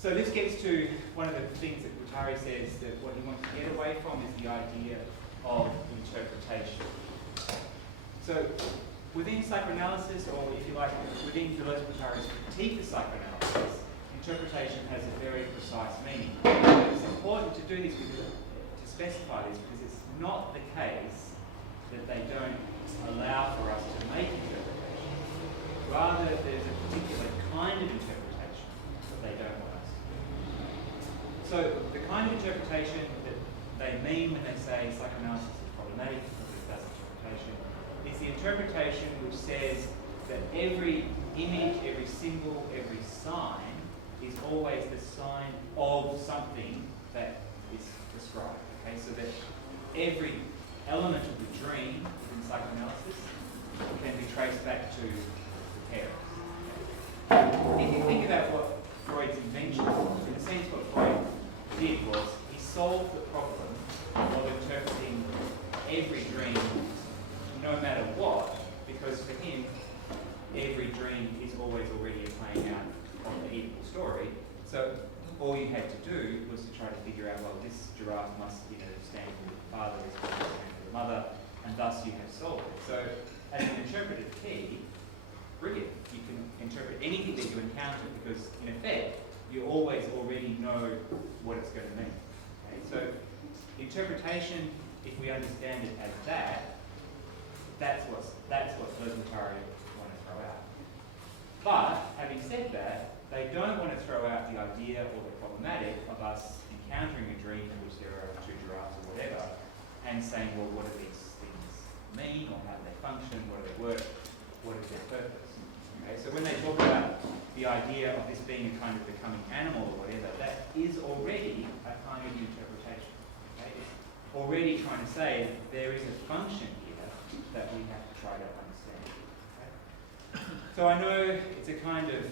So this gets to one of the things that Guattari says that what he wants to get away from is the idea of interpretation. So within psychoanalysis, or if you like, within Deleuze-Guattari's critique of psychoanalysis, interpretation has a very precise meaning. It's important to do this because, to specify this, because it's not the case that they don't allow for us to make interpretation. Rather, there's a particular kind of interpretation that they don't want us to do. So the kind of interpretation that they mean when they say psychoanalysis is problematic because it does interpretation is the interpretation which says that every image, every symbol, every sign is always the sign of something that is described. Okay, so that every element of the dream in psychoanalysis can be traced back to the parents. Okay. If you think about what Freud's invention was, in a sense what Freud did was he solved the problem of interpreting every dream no matter what, because for him every dream is always already a playing out of the equal story. So all you had to do was to try to figure out, well, this giraffe must, stand for the father, this must stand for the mother, and thus you have solved it. So as an interpretive key, brilliant. You can interpret anything that you encounter because, in effect, you always already know what it's going to mean. Okay? So interpretation, if we understand it as that, that's what Deleuze-Guattari want to throw out. But having said that, they don't want to throw out the idea or the problematic of us encountering a dream in which there are two giraffes or whatever, and saying, well, what do these things mean, or how do they function, what do they work, what is their purpose? Okay, so when they talk about the idea of this being a kind of becoming animal or whatever, that is already a kind of interpretation. Okay? It's already trying to say that there is a function here that we have to try to understand. Okay? So I know it's a kind of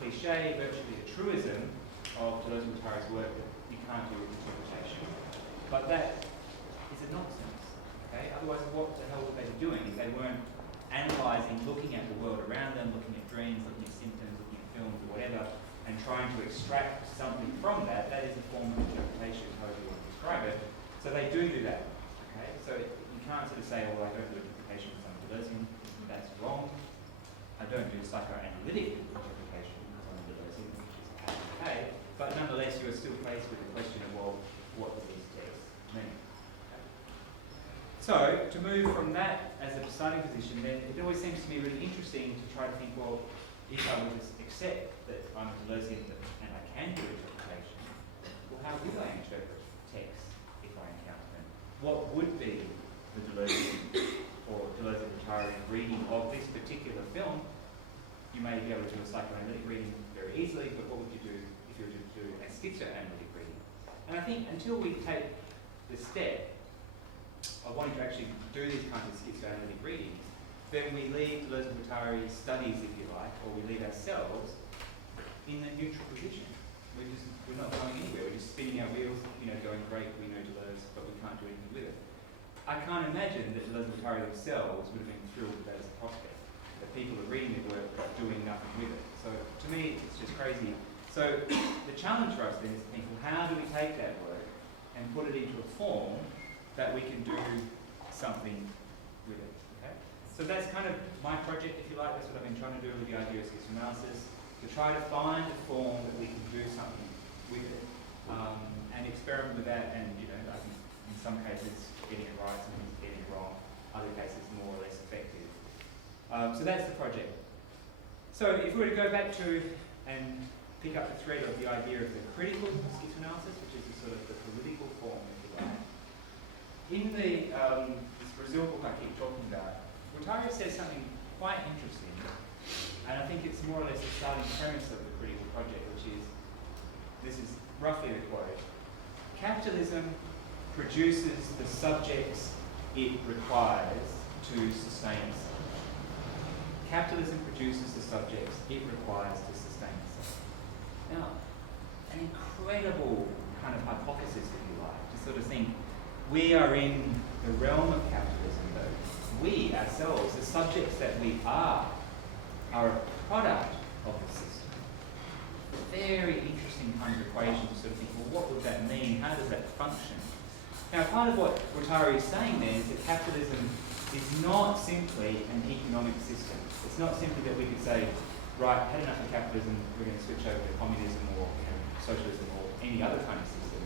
cliche, virtually a truism of Deleuze-Guattari's work that you can't do interpretation. But that is a nonsense. Okay? Otherwise, what the hell would they be doing if they weren't analysing, looking at the world around them, looking at dreams, looking at symptoms, looking at films or whatever, and trying to extract something from that? That is a form of interpretation, however you want to describe it. So they do that. Okay? So you can't sort of say, oh, well, I don't do interpretation because I'm Deleuzean. That's wrong. I don't do psychoanalytic interpretation because I'm Deleuzean, which is okay. But nonetheless, you are still faced with the question of, well, what do these texts mean? Okay. So, to move from that as a starting position, then it always seems to me really interesting to try to think, well, if I would just accept that I'm a Deleuzean and I can do interpretation, well, how would I interpret texts if I encounter them? What would be the Deleuzean or Deleuze-Guattari reading of this particular film? You may be able to do a psychoanalytic reading very easily, but what would you do if you were to do a schizoanalytic reading? And I think until we take the step of wanting to actually do these kinds of schizoanalytic readings, then we leave Deleuze-Guattari studies, if you like, or we leave ourselves in a neutral position. We're not going anywhere. We're just spinning our wheels, going, great, we know Deleuze, but we can't do anything with it. I can't imagine that Deleuze-Guattari themselves would have been thrilled with that as a prospect. That people are reading their work but doing nothing with it. So to me, it's just crazy. So the challenge for us then is to think, well, how do we take that work and put it into a form that we can do something with it? Okay? So that's kind of my project, if you like. That's what I've been trying to do with the idea of schizoanalysis, to try to find a form that we can do something with it, and experiment with that. And I think in some cases getting it right, some cases getting it wrong, other cases more or less effective. So that's the project. So if we were to go back to and pick up the thread of the idea of the critical schizoanalysis, which is the sort of the political form, if you like. In the this Brazil book I keep talking about, Guattari says something quite interesting, and I think it's more or less the starting premise of the critical project, which is, this is roughly the quote: capitalism produces the subjects it requires to sustain itself. Capitalism produces the subjects it requires to sustain itself. Now, an incredible kind of hypothesis, if you like, to sort of think we are in the realm of capitalism, though we ourselves, the subjects that we are a product of the system. very interesting kind of equation to sort of think, well, what would that mean? How does that function? Now, part of what Guattari is saying then is that capitalism is not simply an economic system. It's not simply that we could say, right, had enough of capitalism, we're going to switch over to communism or socialism or any other kind of system.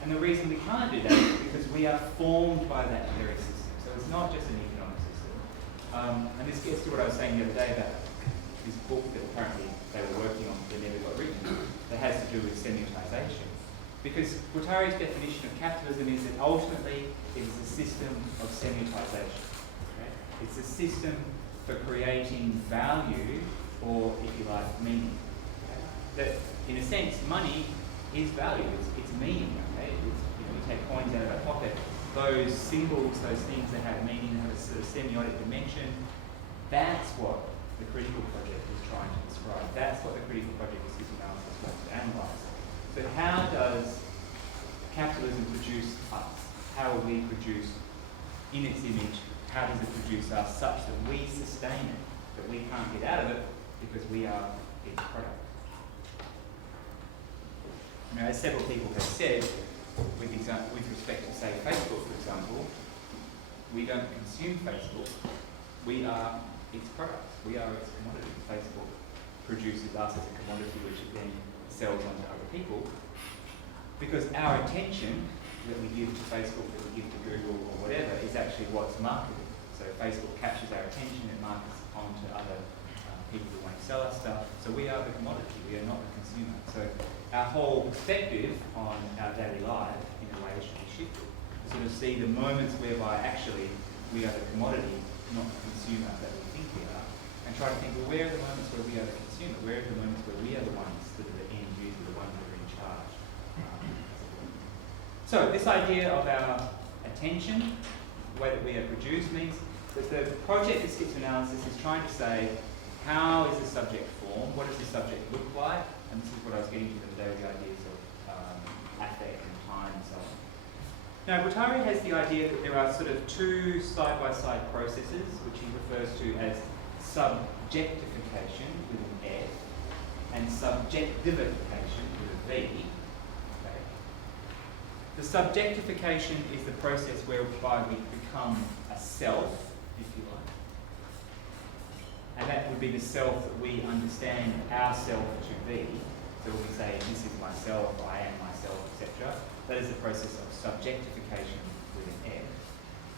And the reason we can't do that is because we are formed by that very system. So it's not just an economic system. And this gets to what I was saying the other day about this book that apparently they were working on that never got written, that has to do with semiotization. Because Guattari's definition of capitalism is that ultimately it is a system of semiotization. Okay? It's a system for creating value, or if you like, meaning. Okay? That in a sense, money is value, it's meaning. Okay? It's, we take coins out of our pocket. Those symbols, those things that have meaning, that have a sort of semiotic dimension, that's what the critical project is trying to describe. That's what the critical project of psychoanalysis wants to analyse. So how does capitalism produce us? How are we produced in its image? How does it produce us such that we sustain it, that we can't get out of it because we are its product? Now, as several people have said, with respect to, say, Facebook, for example, we don't consume Facebook. We are its product. We are its commodity. Facebook produces us as a commodity which it then sells on to other people. Because our attention that we give to Facebook, that we give to Google or whatever, is actually what's marketed. So Facebook captures our attention and markets onto other people who want to sell us stuff. So we are the commodity. We are not the consumer. So our whole perspective on our daily life, in a way, should be shifted. To sort of see the moments whereby actually we are the commodity, not the consumer that we think we are, and try to think, well, where are the moments where we are the consumer? Where are the moments where we are the ones that are the end user, the ones that are in charge? So this idea of our attention, the way that we are produced, means that the project of schizoanalysis is trying to say, how is the subject formed? What does the subject look like? And this is what I was getting to the other day, the ideas of affect and time and so on. Now, Guattari has the idea that there are sort of two side-by-side processes, which he refers to as subjectification with an F and subjectivification with a V. Okay. The subjectification is the process whereby we become a self, if you like. And that would be the self that we understand ourself to be. So when we say, this is myself, I am myself, etc., that is the process of subjectification with an F.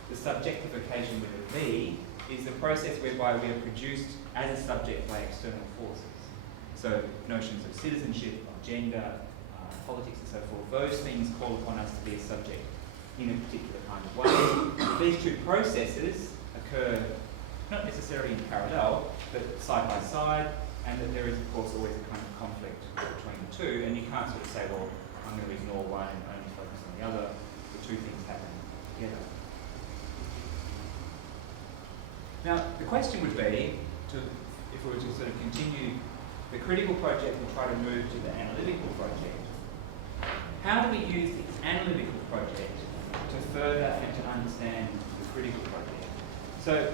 The subjectification with a V is the process whereby we are produced as a subject by external forces. So notions of citizenship, of gender, politics and so forth, those things call upon us to be a subject in a particular kind of way. These two processes occur not necessarily in parallel, but side by side, and that there is, of course, always a kind of conflict between the two, and you can't sort of say, well, I'm going to ignore one and only focus on the other. The two things happen together. Now, the question would be, if we were to sort of continue the critical project and try to move to the analytical project, how do we use the analytical project to further and to understand the critical project? So,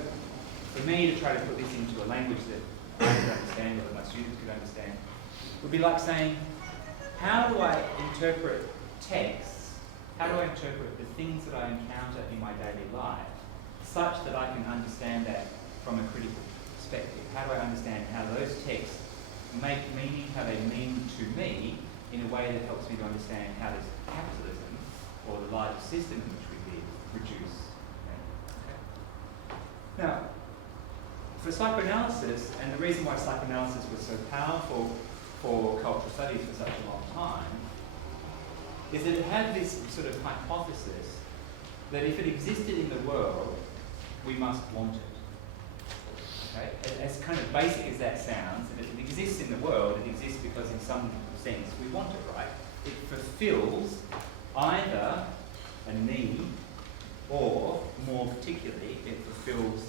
for me to try to put this into a language that I could understand or that my students could understand, would be like saying, how do I interpret texts, how do I interpret the things that I encounter in my daily life, such that I can understand that from a critical perspective? How do I understand how those texts make meaning, how they mean to me, in a way that helps me to understand how does capitalism, or the larger system in which we live, produce. Okay. Now, for psychoanalysis, and the reason why psychoanalysis was so powerful for cultural studies for such a long time, is that it had this sort of hypothesis that if it existed in the world, we must want it. Okay? As kind of basic as that sounds, and if it exists in the world, it exists because in some sense we want it, right? It fulfills either a need, or more particularly, it fulfills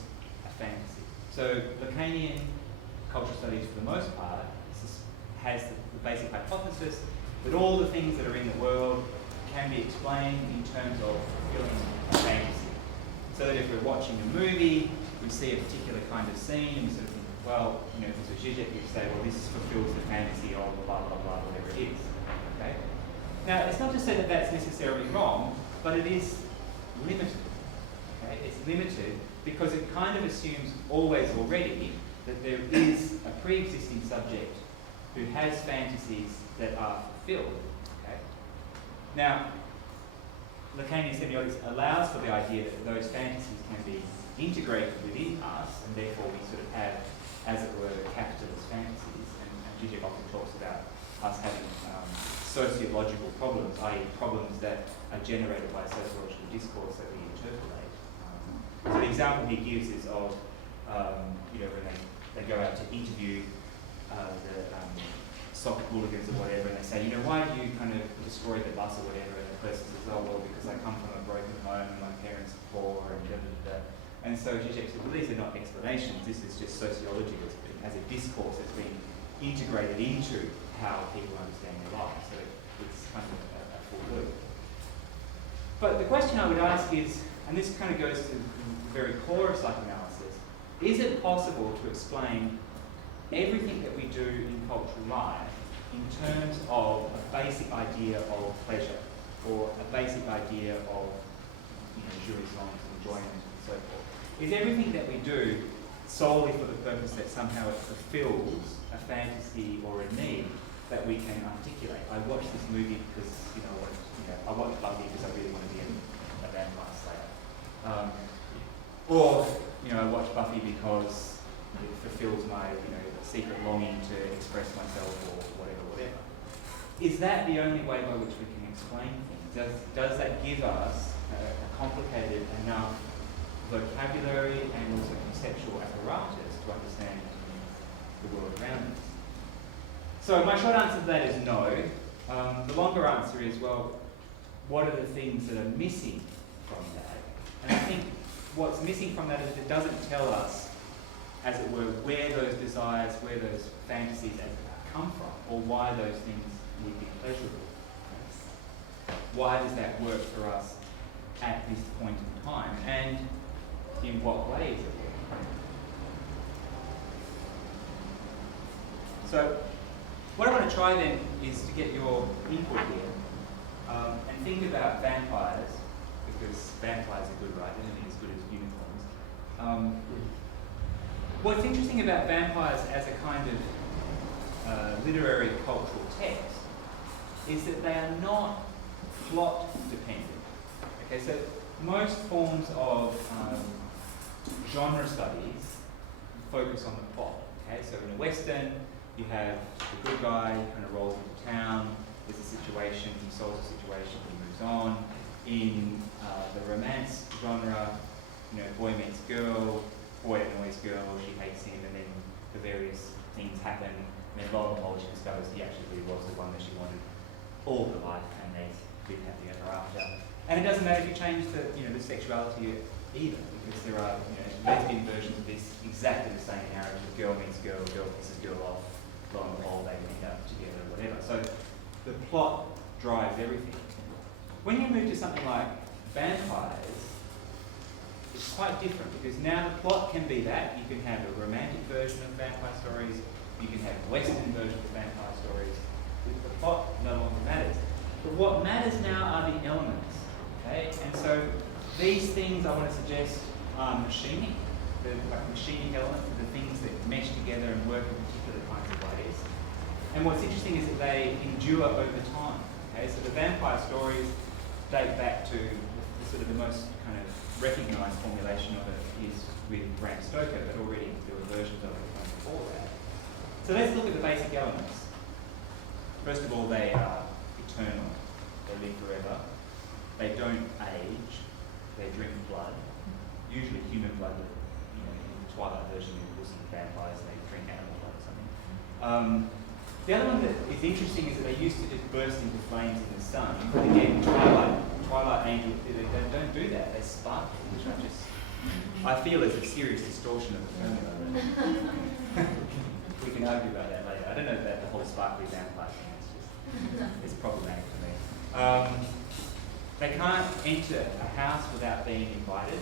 a fantasy. So Lacanian cultural studies, for the most part, has the basic hypothesis that all the things that are in the world can be explained in terms of fulfilling a fantasy. So that if we're watching a movie, we see a particular kind of scene, and we sort of think, well, you know, so Zizek would say, well, this fulfills the fantasy of blah, blah, blah, whatever it is. Okay? Now, it's not to say that that's necessarily wrong, but it is limited. Okay? It's limited because it kind of assumes always already that there is a pre-existing subject who has fantasies that are fulfilled. Okay? Now, Lacanian semiotics allows for the idea that those fantasies can be integrated within us, and therefore we sort of have, as it were, capitalist fantasies. And Zizek often talks about us having sociological problems, i.e. problems that are generated by sociological discourse that we interpolate. So the example he gives is of, you know, when they go out to interview the soccer hooligans or whatever, and they say, you know, why do you kind of destroy the bus or whatever? And the person says, oh, well, because I come from a broken home and my parents are poor and da da da. And so Zizek said, well, these are not explanations, this is just sociology as a discourse that's been integrated into how people understand their lives. So it's kind of a full loop. But the question I would ask is, and this kind of goes to the very core of psychoanalysis, is it possible to explain everything that we do in cultural life in terms of a basic idea of pleasure, or a basic idea of, you know, jouissance, enjoyment, and so forth? Is everything that we do solely for the purpose that somehow it fulfills a fantasy or a need that we can articulate? I watched this movie because, you know, I watched Buffy because I really want to be a vampire slayer. Or, you know, I watch Buffy because it fulfills my, you know, secret longing to express myself or whatever. Is that the only way by which we can explain things? Does that give us a complicated enough vocabulary and also conceptual apparatus to understand the world around us? So my short answer to that is no. The longer answer is, well, what are the things that are missing from that? And I think what's missing from that is it doesn't tell us, as it were, where those desires, where those fantasies come from, or why those things would be pleasurable. Why does that work for us at this point in time? And in what way is it working? So, what I want to try then is to get your input here and think about vampires, because vampires are good, right? They're nearly as good as unicorns. What's interesting about vampires as a kind of literary cultural text is that they are not plot dependent. Okay, so most forms of genre studies focus on the plot. Okay, so in a Western, you have the good guy who kind of rolls into town, there's a situation, he solves a situation, he moves on. In the romance genre, you know, boy meets girl, boy annoys girl, she hates him, and then the various things happen, and then lo and behold, she discovers he actually really was the one that she wanted all her life, and they live happily ever after. And it doesn't matter if you change the, you know, the sexuality either, because there are, you know, lesbian versions of this exactly the same narrative. Girl meets girl, girl pisses girl off, lo and behold, they end up together, whatever. So the plot drives everything. When you move to something like vampires, it's quite different, because now the plot can be that. You can have a romantic version of vampire stories, you can have a Western version of vampire stories. The plot no longer matters. But what matters now are the elements. Okay? And so these things I want to suggest are machining. The machining elements are the things that mesh together and work in particular kinds of ways. And what's interesting is that they endure over time. Okay? So the vampire stories date back to the sort of the most kind of recognised formulation of it is with Bram Stoker, but already there were versions of it before that. So let's look at the basic elements. First of all, they are eternal. They live forever. They don't age. They drink blood, usually human blood, but you know, in the Twilight version you'll see vampires, they drink animal blood or something. The other one that is interesting is that they used to just burst into flames in the sun. But again, Twilight angels, they don't do that. They sparkle, which I feel is a serious distortion of the formula. We can argue about that later. I don't know about the whole sparkly vampire thing. It's problematic for me. They can't enter a house without being invited.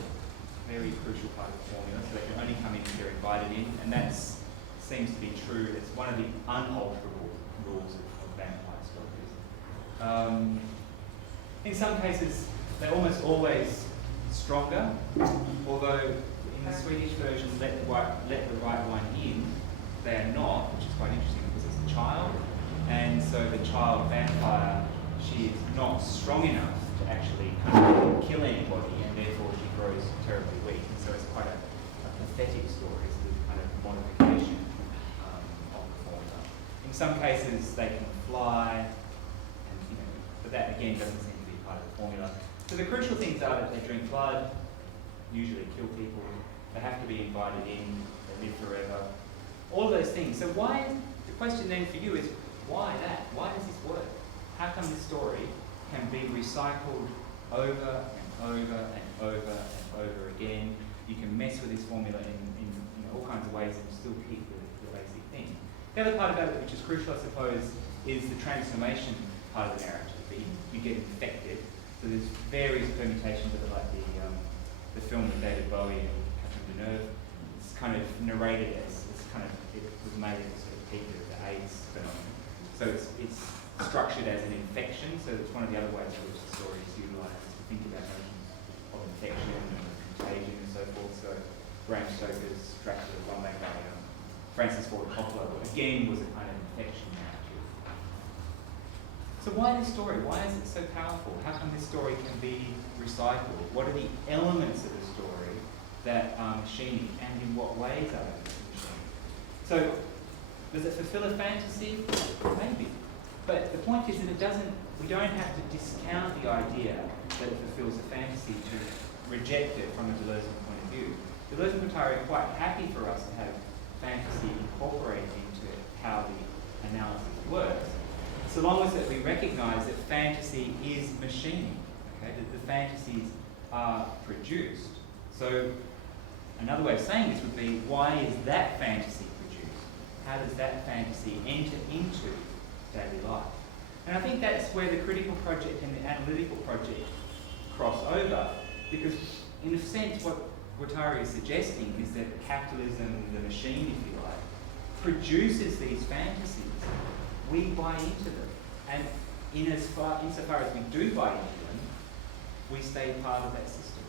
Very crucial part of the formula. So they can only come in if they're invited in, and that's seems to be true. It's one of the unalterable rules of vampire stories. In some cases, they're almost always stronger, although in the Swedish version, let the right one in, they are not, which is quite interesting because it's a child, and so the child vampire, she is not strong enough to actually kind of kill anybody, and therefore she grows terribly weak. And so it's quite a pathetic story. It's the kind of modification of the formula. In some cases, they can fly, and but that again doesn't seem to be part of the formula. So the crucial things are that they drink blood, usually kill people, they have to be invited in, they live forever, all of those things. So why, the question then for you is, why that? Why does this work? How come this story can be recycled over and over and over and over again? You can mess with this formula in all kinds of ways and still keep the basic thing. The other part about it, which is crucial, I suppose, is the transformation part of the narrative. That you get infected. So there's various permutations of it, like the film with David Bowie and Catherine Deneuve. It's kind of narrated as it was made at the sort of peak of the AIDS phenomenon. So it's structured as an infection. So it's one of the other ways in which the story is utilised to think about notions of infection and contagion and so forth. So Bram Stoker's Dracula, one made by Francis Ford Coppola, again was a kind of infection narrative. So why this story? Why is it so powerful? How come this story can be recycled? What are the elements of the story that are machinic, and in what ways are they machinic? So does it fulfill a fantasy? Maybe. But the point is that we don't have to discount the idea that it fulfills a fantasy to reject it from a Deleuzean point of view. Deleuze and Guattari are quite happy for us to have fantasy incorporated into how the analysis works, so long as that we recognise that fantasy is machining, okay? That the fantasies are produced. So another way of saying this would be, why is that fantasy produced? How does that fantasy enter into daily life? And I think that's where the critical project and the analytical project cross over, because in a sense what Guattari is suggesting is that capitalism, the machine if you like, produces these fantasies. We buy into them, and insofar as we do buy into them, we stay part of that system.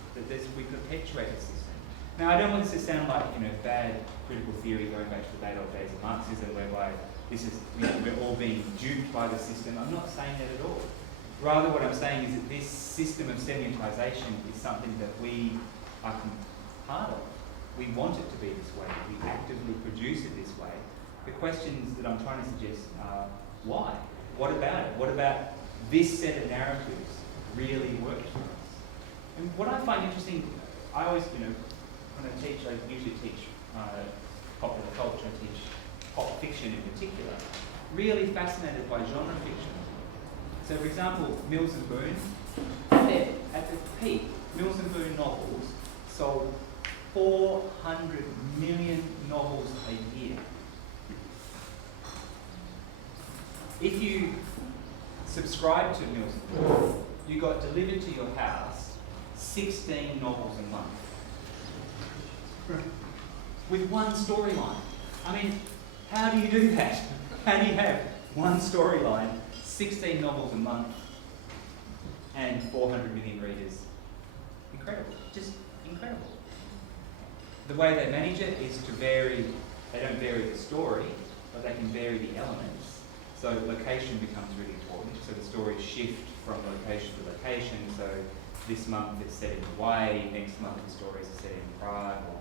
We perpetuate the system. Now, I don't want this to sound like bad critical theory going back to the bad old days of Marxism, whereby this is we're all being duped by the system. I'm not saying that at all. Rather, what I'm saying is that this system of sedimentization is something that we are part of. We want it to be this way. We actively produce it this way. The questions that I'm trying to suggest are, why? What about it? What about this set of narratives really works for us? And what I find interesting, I always, when I teach, I usually teach popular culture, I teach pop fiction in particular, really fascinated by genre fiction. So for example, Mills and Boon, at the peak, Mills and Boon novels sold 400 million novels a year. If you subscribe to Mills and Boon, you got delivered to your house 16 novels a month. With one storyline. I mean, how do you do that? How do you have one storyline, 16 novels a month, and 400 million readers? Incredible. Just incredible. The way they manage it is to vary, they don't vary the story, but they can vary the elements. So location becomes really important. So the stories shift from location to location. So this month it's set in Hawaii, next month the stories are set in Prague or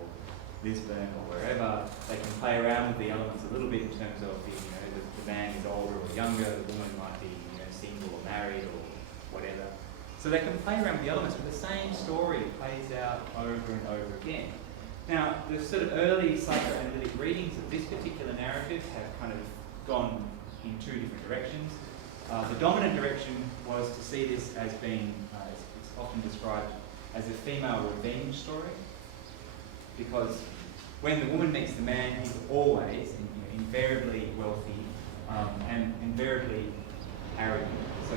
Lisbon or wherever. They can play around with the elements a little bit in terms of the man is older or younger, the woman might be single or married or whatever. So they can play around with the elements, but the same story plays out over and over again. Now, the sort of early psychoanalytic readings of this particular narrative have kind of gone in two different directions. The dominant direction was to see this as being, it's often described as a female revenge story, because when the woman meets the man, he's always invariably wealthy and invariably arrogant. So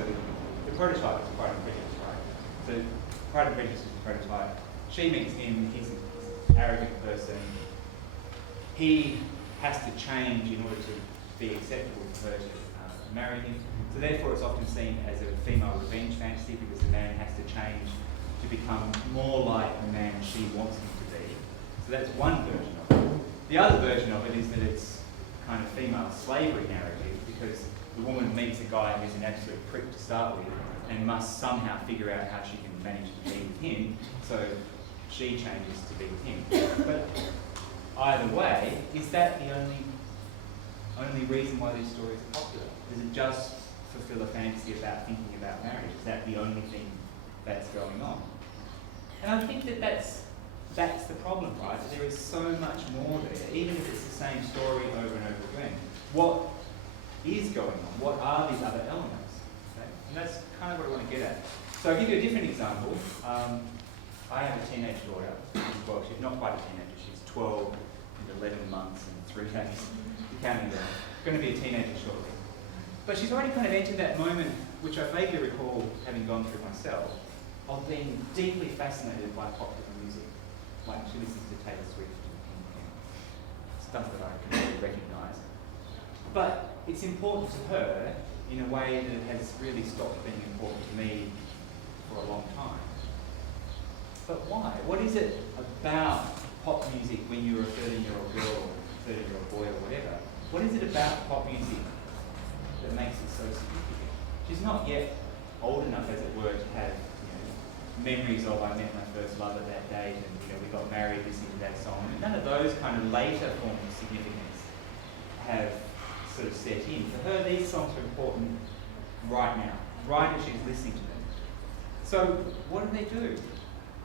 the prototype is Pride and Prejudice, right? So Pride and Prejudice is the prototype. She meets him, he's an arrogant person. He has to change in order to be acceptable for her to marry him. So therefore it's often seen as a female revenge fantasy because the man has to change to become more like the man she wants him to be. So that's one version of it. The other version of it is that it's kind of female slavery narrative because the woman meets a guy who's an absolute prick to start with and must somehow figure out how she can manage to be with him, so she changes to be with him. But either way, is that the only reason why these stories are popular? Does it just fulfill a fantasy about thinking about marriage? Is that the only thing that's going on? And I think that that's the problem, right? That there is so much more there, even if it's the same story over and over again. What is going on? What are these other elements? Okay? And that's kind of what I want to get at. So I'll give you a different example. I have a teenage daughter. Well, she's not quite a teenager. She's 12 and 11 months and 3 days. Counting down. Going to be a teenager shortly. But she's already kind of entered that moment, which I vaguely recall having gone through myself, of being deeply fascinated by popular music. Like she listens to Taylor Swift and stuff that I can really recognise. But it's important to her in a way that it has really stopped being important to me for a long time. But why? What is it about pop music when you're a 13-year-old girl or 30-year-old boy or whatever? What is it about pop music that makes it so significant? She's not yet old enough, as it were, to have memories of I met my first love at that date and we got married listening to that song. And none of those kind of later forms of significance have sort of set in. For her, these songs are important right now, right as she's listening to them. So what do?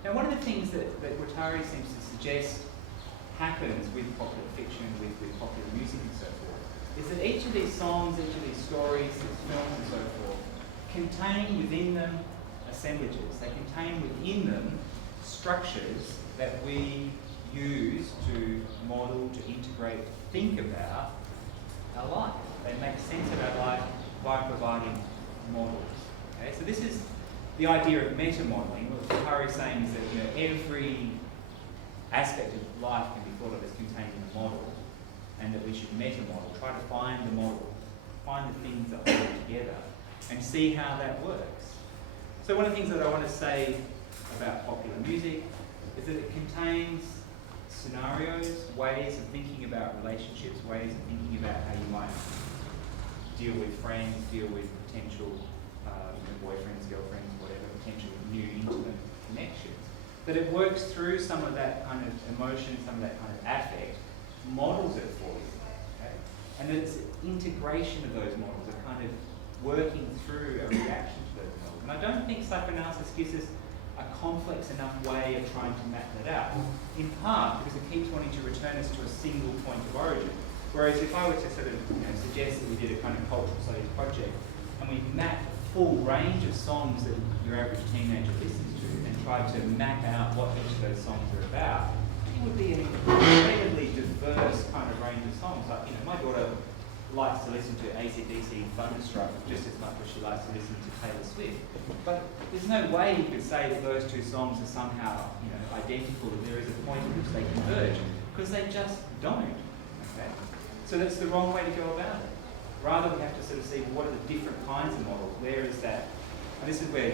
Now, one of the things that Guattari seems to suggest happens with popular fiction, with popular music and so forth, is that each of these songs, each of these stories, these films and so forth, contain within them assemblages. They contain within them structures that we use to model, to integrate, to think about our life. They make sense of our life by providing models. Okay? So this is the idea of meta-modeling. What Guattari is saying is that every aspect of life can be thought of as contained in a model, and that we should meta-model, try to find the model, find the things that hold it together, and see how that works. So one of the things that I want to say about popular music is that it contains scenarios, ways of thinking about relationships, ways of thinking about how you might deal with friends, deal with potential boyfriends, girlfriends, whatever, potential new intimate connections. But it works through some of that kind of emotion, some of that kind of affect, models it for you. Okay? And it's integration of those models, a kind of working through a reaction to those models. And I don't think psychoanalysis gives us a complex enough way of trying to map that out, in part because it keeps wanting to return us to a single point of origin. Whereas if I were to sort of suggest that we did a kind of cultural studies project and we mapped a full range of songs that your average teenager listens to and tried to map out what each of those songs are about, it would be an incredibly diverse kind of range of songs. Like, my daughter likes to listen to AC/DC Thunderstruck just as much as she likes to listen to Taylor Swift. But there's no way you could say that those two songs are somehow identical, that there is a point at which they converge, because they just don't. Okay? So that's the wrong way to go about it. Rather, we have to sort of see what are the different kinds of models, where is that, and this is where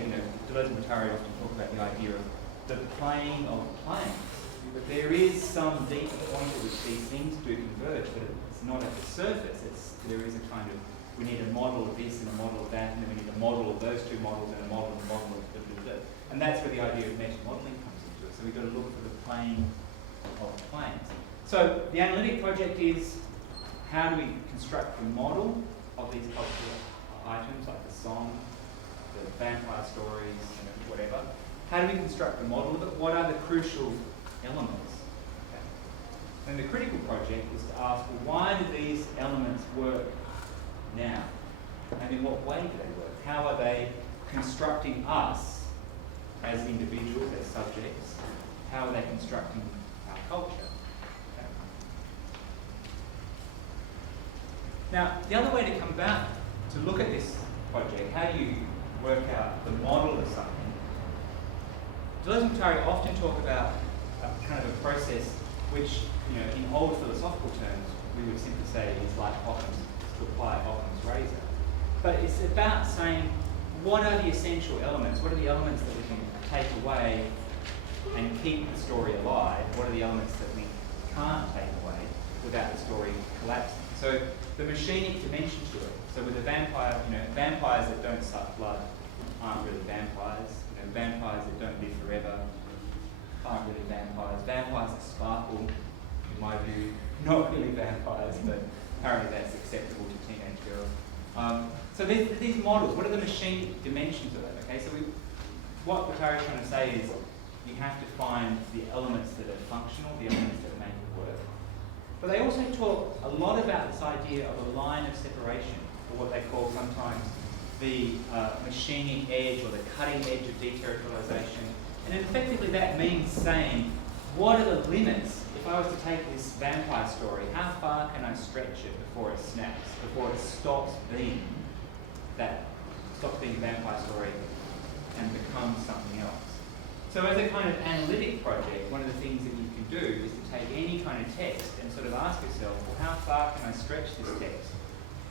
Deleuze and Guattari often talk about the idea of the playing of planes. But there is some deep point at which these things do converge, but it's not at the surface. There is a kind of, we need a model of this and a model of that, and then we need a model of those two models and a model of blah, blah, blah. And that's where the idea of meta-modeling comes into it. So we've got to look for the plane of planes. So the analytic project is, how do we construct the model of these cultural items, like the song, the vampire stories, whatever? How do we construct the model of it? What are the crucial elements? And the critical project is to ask, well, why do these elements work now? And in what way do they work? How are they constructing us as individuals, as subjects? How are they constructing our culture? Okay. Now, the other way to come about to look at this project, how do you work out the model of something? Deleuze and Guattari often talk about kind of a process which, in old philosophical terms, we would simply say is like Occam's, to apply Occam's razor. But it's about saying, what are the essential elements? What are the elements that we can take away and keep the story alive? What are the elements that we can't take away without the story collapsing? So the machinic dimension to it. So with a vampire, vampires that don't suck blood aren't really vampires. Vampires that don't live forever aren't really vampires. Vampires that sparkle, in my view, not really vampires, but apparently that's acceptable to teenage girls. So these models, what are the machine dimensions of it? Okay, so what Buchanan is trying to say is you have to find the elements that are functional, the elements that make it work. But they also talk a lot about this idea of a line of separation, or what they call sometimes the machining edge or the cutting edge of deterritorialization. And effectively that means saying, what are the limits? If I was to take this vampire story, how far can I stretch it before it snaps, before it stops being a vampire story and becomes something else? So as a kind of analytic project, one of the things that you can do is to take any kind of text and sort of ask yourself, well, how far can I stretch this text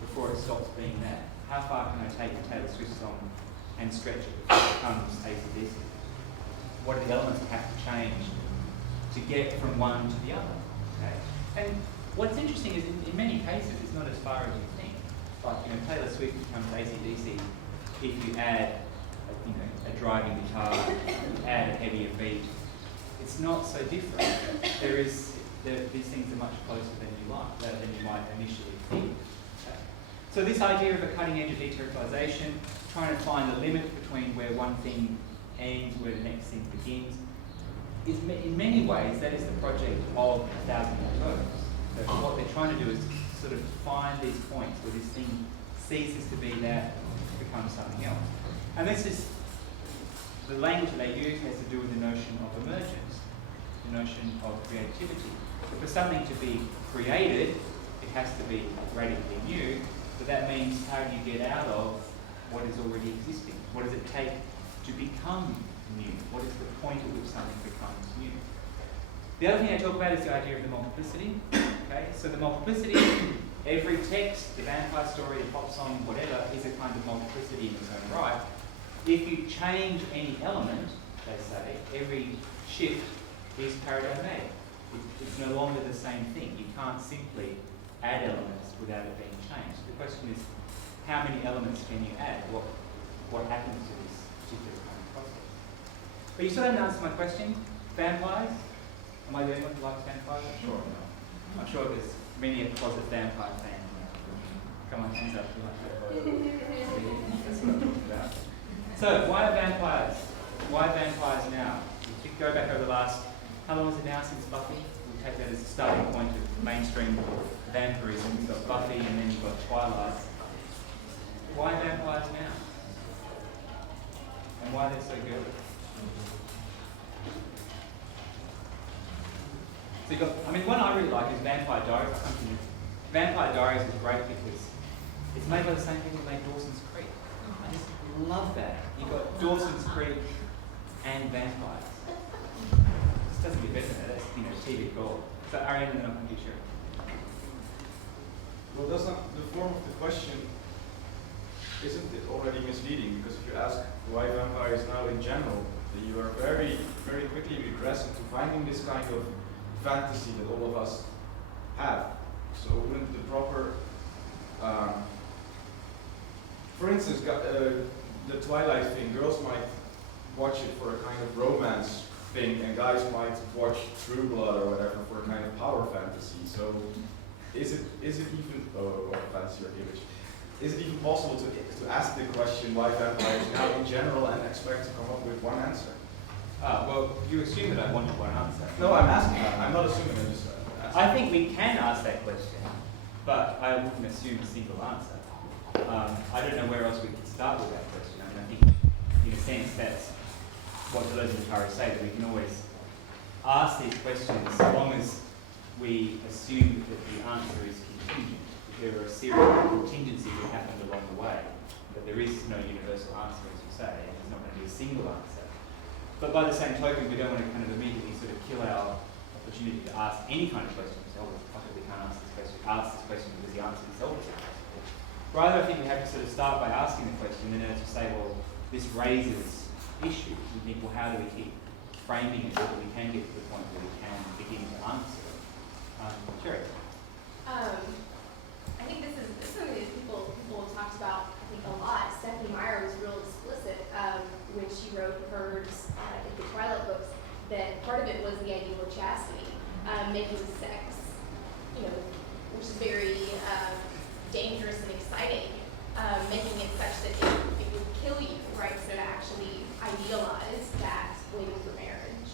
before it stops being that? How far can I take the Taylor Swift song and stretch it before it becomes AC/DC? What are the elements that have to change to get from one to the other? Okay? And what's interesting is in many cases it's not as far as you think. Like, Taylor Swift becomes AC/DC if you add a driving guitar, you add a heavier beat. It's not so different. These things are much closer than you might initially think. So this idea of a cutting edge of deterritorialization, trying to find the limit between where one thing ends, where the next thing begins, is in many ways that is the project of 1,000 More Tones. So what they're trying to do is sort of find these points where this thing ceases to be that, becomes something else. And this is, the language that they use has to do with the notion of emergence, the notion of creativity. So for something to be created, it has to be radically new. But that means, how do you get out of what is already existing? What does it take to become new? What is the point at which something becomes new? The other thing I talk about is the idea of the multiplicity. Okay, so the multiplicity, every text, the vampire story, the pop song, whatever, is a kind of multiplicity in its own right. If you change any element, they say, every shift is paradigmatic. It's no longer the same thing. You can't simply add elements without it being changed. The question is, how many elements can you add? What happens to this particular kind of process? But you still haven't answered my question. Vampires? Am I the only one who likes vampires? I'm sure not. I'm sure there's many a closet vampire fan. Come on, hands up. You like vampires? That's what I'm talking about. So, why are vampires? Why vampires now? If you go back over the last, how long was it now since Buffy? We'll take that as a starting point of mainstream vampirism. You've got Buffy and then you've got Twilight. Why vampires now? And why they're so good? So you've got, one I really like is Vampire Diaries. Vampire Diaries is great because it's made by the same people who made Dawson's Creek. I just love that. You've got Dawson's Creek and vampires. This doesn't get better than that. That's TV gold. So Ariane, and then I'll come to you, Sherry. Well, does not the form of the question, isn't it already misleading? Because if you ask why vampires now in general, you are very, very quickly regressing to finding this kind of fantasy that all of us have. So wouldn't the proper, for instance, the Twilight thing, girls might watch it for a kind of romance thing, and guys might watch True Blood or whatever for a kind of power fantasy. So is it even fantasy or image? Is it even possible to ask the question why vampires now in general and expect to come up with one answer? Well, you assume that I wanted one answer. No, I'm asking. I'm not assuming. I'm just asking. I think we can ask that question, but I wouldn't assume a single answer. I don't know where else we could start with that question. I think, in a sense, that's what Deleuze and Guattari say, that we can always ask these questions so long as we assume that the answer is contingent. There are a series of contingencies that happened along the way, but there is no universal answer, as you say, and there's not going to be a single answer. But by the same token, we don't want to kind of immediately sort of kill our opportunity to ask any kind of question themselves. Possibly can't ask this question because the answer itself is impossible. Rather, I think we have to sort of start by asking the question and then to say, well, this raises issues. We think, well, how do we keep framing it so that we can get to the point where we can begin to answer it? Sherry? I think this is something that people have talked about, I think, a lot. Stephanie Meyer was real explicit when she wrote hers in the Twilight books, that part of it was the ideal of chastity, making sex, which is very dangerous and exciting, making it such that it would kill you, right? So to actually idealize that waiting for marriage.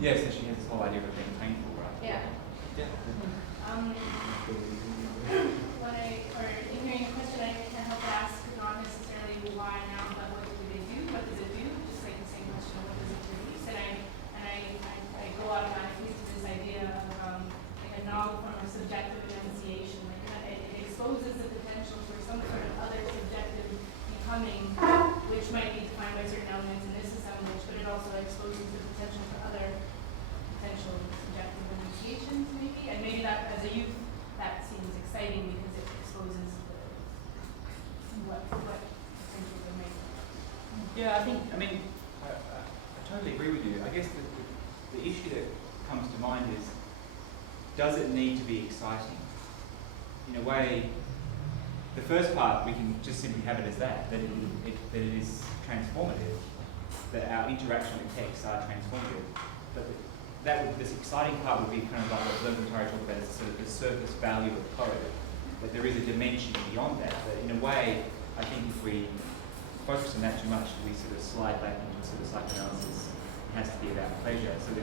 Yes, and she has this whole idea of it being painful, right? Yeah. In hearing a question, I can't help but ask not necessarily why now, but what do they do? What does it do? Just like the same question of what does it produce? And I go automatically to this idea of like a novel form of subjective enunciation. Like it exposes the potential for some sort of other subjective becoming, which might be defined by certain elements in this assemblage, but it also exposes the potential for other potential subjective enunciations, maybe. And maybe that, as a youth, that seems exciting because it exposes what potential there may be. Yeah, I totally agree with you. I guess the issue that comes to mind is, does it need to be exciting? In a way, the first part, we can just simply have it as that it is transformative, that our interaction with texts are transformative. But this exciting part would be kind of like what Buchanan talked about as sort of the surface value of code, that there is a dimension beyond that. But in a way, I think if we focus on that too much, we sort of slide back into sort of psychoanalysis. It has to be about pleasure. So the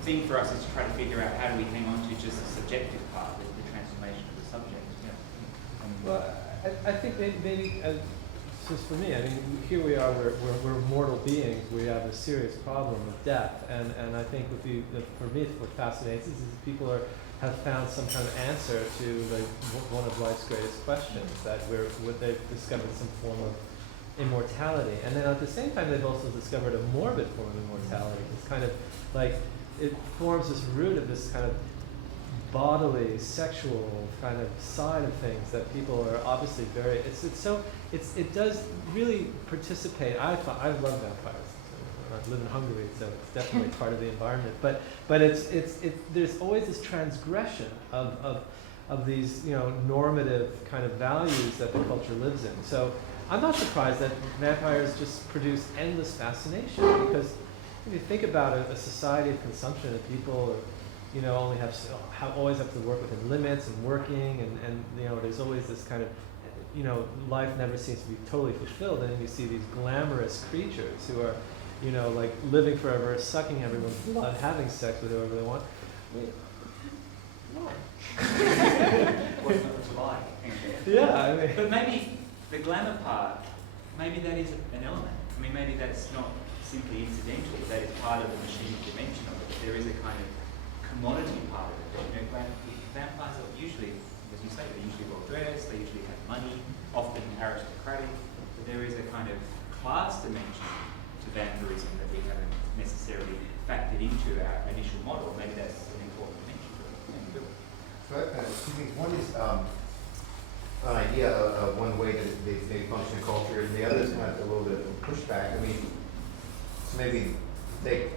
thing for us is to try to figure out how do we hang on to just the subjective part, the transformation of the subject. Well, I think maybe just for me, here we are, we're mortal beings. We have a serious problem of death, and I think for me, what fascinates is people have found some kind of answer to one of life's greatest questions, that they've discovered some form of immortality, and then at the same time they've also discovered a morbid form of immortality. It's kind of like it forms this root of this kind of bodily, sexual kind of side of things that people are obviously very. It does really participate. I love vampires. I live in Hungary, so it's definitely part of the environment. But there's always this transgression of these normative kind of values that the culture lives in. So I'm not surprised that vampires just produce endless fascination, because if you think about a society of consumption, of people only always have to work within limits and working, and there's always this kind of life never seems to be totally fulfilled, and then you see these glamorous creatures who are like living forever, sucking everyone's blood, having sex with whoever they want. Why? What's not to like? Yeah, But maybe the glamour part, maybe that is an element. Maybe that's not simply incidental. That is part of the machine dimension of it. There is a kind of commodity part of it. Vampires are usually, as you say, they're usually well dressed, they usually have money, often aristocratic, but there is a kind of class dimension to vampirism that we haven't necessarily factored into our initial model. Maybe that's an important dimension. So I have two things. One is an idea of one way that they function in culture, and the other is kind of a little bit of a pushback. So maybe take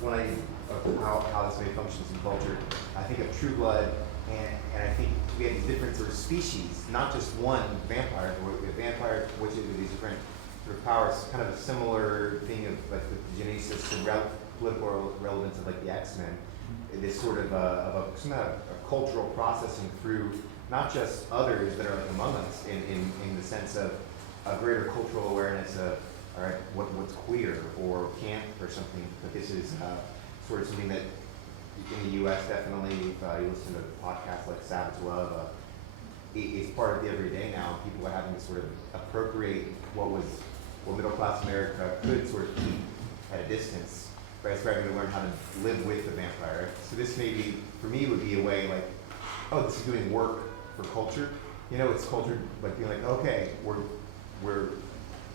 one idea of how this way functions in culture. I think of True Blood, and I think we have these different sort of species, not just one vampire, but we have vampires which have these different sort of powers, kind of a similar thing of like the genesis and political relevance of like the X-Men. This sort of some kind of a cultural processing through not just others that are like among us in the sense of a greater cultural awareness of all right, what's queer or camp or something, but this is sort of something that in the U.S. definitely, if you listen to podcasts like Savage Love, it's part of the everyday now. People are having to sort of appropriate what middle class America could sort of keep at a distance, by having to learn how to live with the vampire. So this maybe, for me, would be a way like, oh, this is doing work for culture. It's culture like being like, okay, we're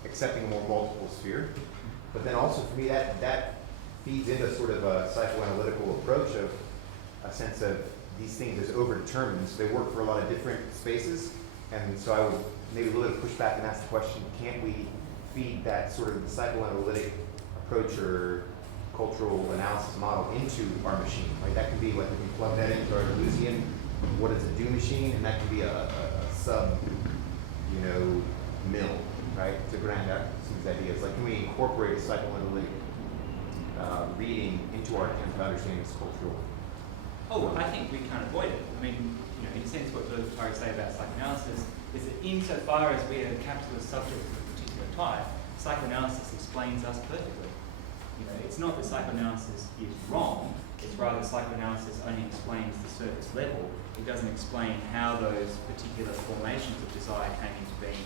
accepting a more multiple sphere. But then also for me, that feeds into sort of a psychoanalytical approach of a sense of these things as overdetermined. So they work for a lot of different spaces. And so I would maybe a little bit push back and ask the question, can't we feed that sort of psychoanalytic approach or cultural analysis model into our machine? Right? That can be like, we can plug that into our Deleuzian, what is a do machine, and that can be a sub, mill, right, to grind out these ideas. Like, can we incorporate a psychoanalytic reading into our attempt to understand this cultural? Oh, I think we can't avoid it. I mean, in a sense, what Deleuze say about psychoanalysis is that insofar as we are capitalist subjects of a particular type, psychoanalysis explains us perfectly. It's not that psychoanalysis is wrong, it's rather psychoanalysis only explains the surface level. It doesn't explain how those particular formations of desire came into being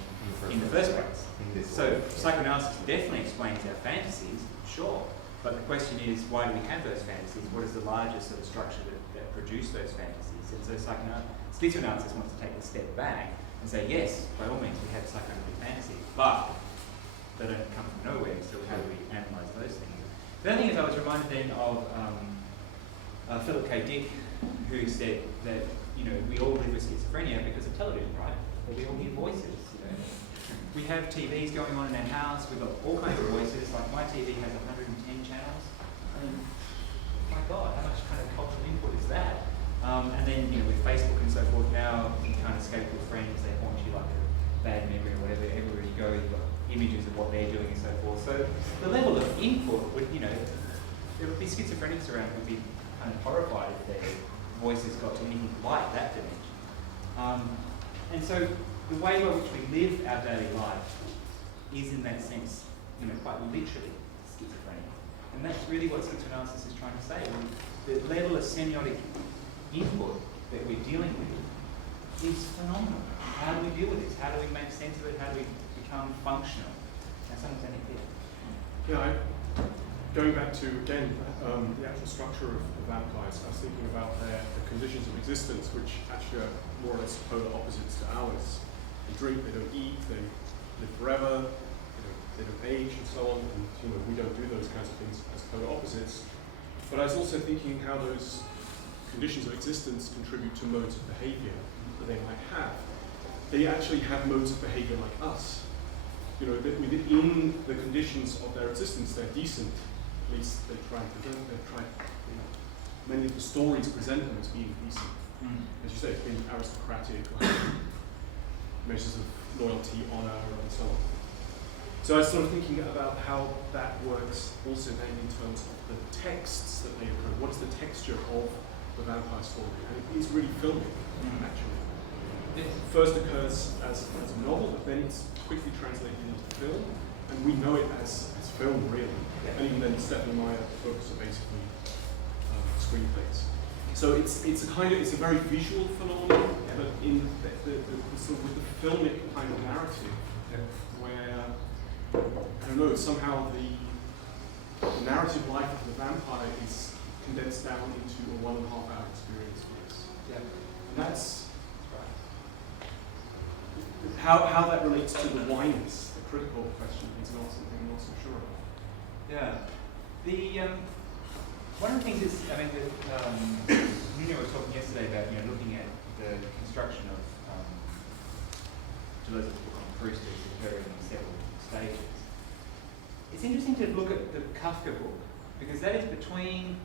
in the first place. So psychoanalysis definitely explains our fantasies, sure, but the question is, why do we have those fantasies? What is the larger sort of structure that produced those fantasies? And so schizoanalysis wants to take a step back and say, yes, by all means we have psychoanalytic fantasies, but they don't come from nowhere, so how do we analyse those things? The other thing is, I was reminded then of Philip K. Dick, who said that we all live with schizophrenia because of television, right? That we all hear voices. We have TVs going on in our house. We've got all kinds of voices. Like my TV has 110 channels. I mean, my God, how much kind of cultural input is that? And then with Facebook and so forth, now you can't escape your friends. They haunt you like a bad memory or whatever. Everywhere you go, you've got images of what they're doing and so forth. So the level of input would, there would be schizophrenics around who would be kind of horrified if their voices got to anything like that dimension. And so the way by which we live our daily life is in that sense, quite literally schizophrenic. And that's really what schizoanalysis is trying to say. The level of semiotic input that we're dealing with is phenomenal. How do we deal with this? How do we make sense of it? How do we become functional? And something's in it. Yeah, going back to, again, the actual structure of vampires, I was thinking about the conditions of existence, which actually are more or less polar opposites to ours. They drink, they don't eat, they live forever, they don't age, and so on, and we don't do those kinds of things as polar opposites. But I was also thinking how those conditions of existence contribute to modes of behavior that they might have. They actually have modes of behavior like us. Within the conditions of their existence, they're decent. At least they try. Many of the stories present them as being decent. As you say, it's been aristocratic, measures of loyalty, honor, and so on. So I was sort of thinking about how that works also then in terms of the texts that they occur. What is the texture of the vampire story? And it is really filmic, actually. It first occurs as a novel, but then it's quickly translated into film, and we know it as film, really. And even then, Stephanie Meyer books are basically screenplays. So it's a very visual phenomenon, but in the sort of with the filmic kind of narrative, where I don't know, somehow the narrative life of the vampire is condensed down into a 1.5-hour experience for us. Yeah. And that's how that relates to the whyness, the critical question, is not something I'm not so sure about. Yeah. One of the things is, Nuno was talking yesterday about looking at the construction of Deleuze's book on Proust as occurring in several stages. It's interesting to look at the Kafka book because that is between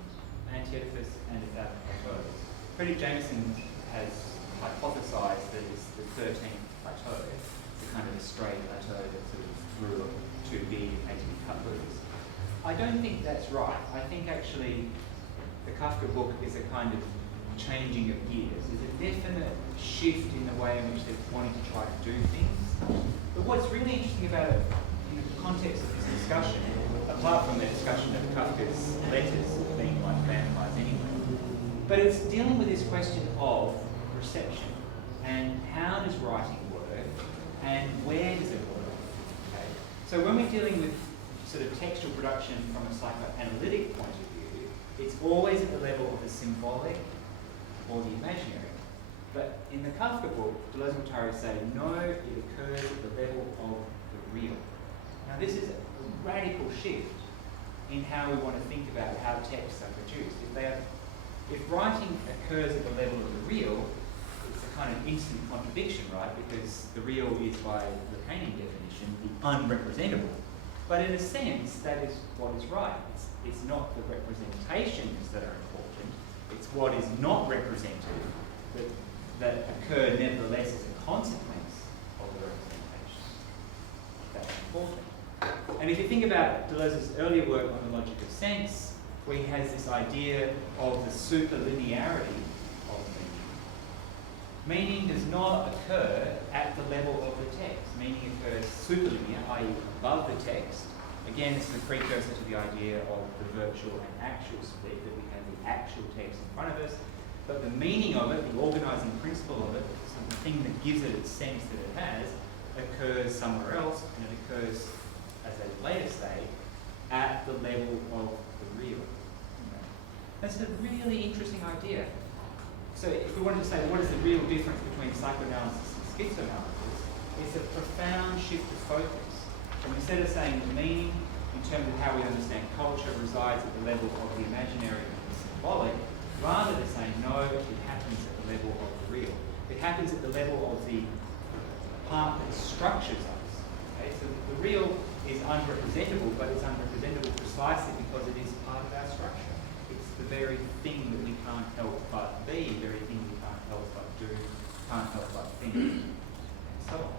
Anti-Oedipus and Without Plateaus. Frederick Jameson has hypothesized that it's the 13th plateau. It's a kind of a straight plateau that sort of grew too big and had to be cut loose. I don't think that's right. I think actually the Kafka book is a kind of changing of gears. There's a definite shift in the way in which they're wanting to try to do things. But what's really interesting about it in the context of this discussion, apart from the discussion of Kafka's letters being like vampires anyway, but it's dealing with this question of reception and how does writing work and where does it work. Okay? So when we're dealing with sort of textual production from a psychoanalytic point of view, it's always at the level of the symbolic or the imaginary. But in the Kafka book, Deleuze and Guattari say, no, it occurs at the level of the real. Now this is a radical shift in how we want to think about how texts are produced. If writing occurs at the level of the real, it's a kind of instant contradiction, right? Because the real is, by Buchanan definition, the unrepresentable. But in a sense, that is what is right. It's not the representations that are important, it's what is not represented that occur nevertheless as a consequence of the representation. That's important. And if you think about Deleuze's earlier work on the logic of sense, where he has this idea of the superlinearity of meaning. Meaning does not occur at the level of the text. Meaning occurs superlinear, i.e. above the text. Again, this is a precursor to the idea of the virtual and actual split, that we have the actual text in front of us, but the meaning of it, the organising principle of it, so the thing that gives it its sense that it has, occurs somewhere else, and it occurs, as they later say, at the level of the real. That's a really interesting idea. So if we wanted to say, what is the real difference between psychoanalysis and schizoanalysis, it's a profound shift of focus. And instead of saying the meaning, in terms of how we understand culture, resides at the level of the imaginary and the symbolic, rather than saying, no, it happens at the level of the real. It happens at the level of the part that structures us. Okay? So the real is unrepresentable, but it's unrepresentable precisely because it is part of our structure. It's the very thing that we can't help but be, the very thing we can't help but do, can't help but think, and so on.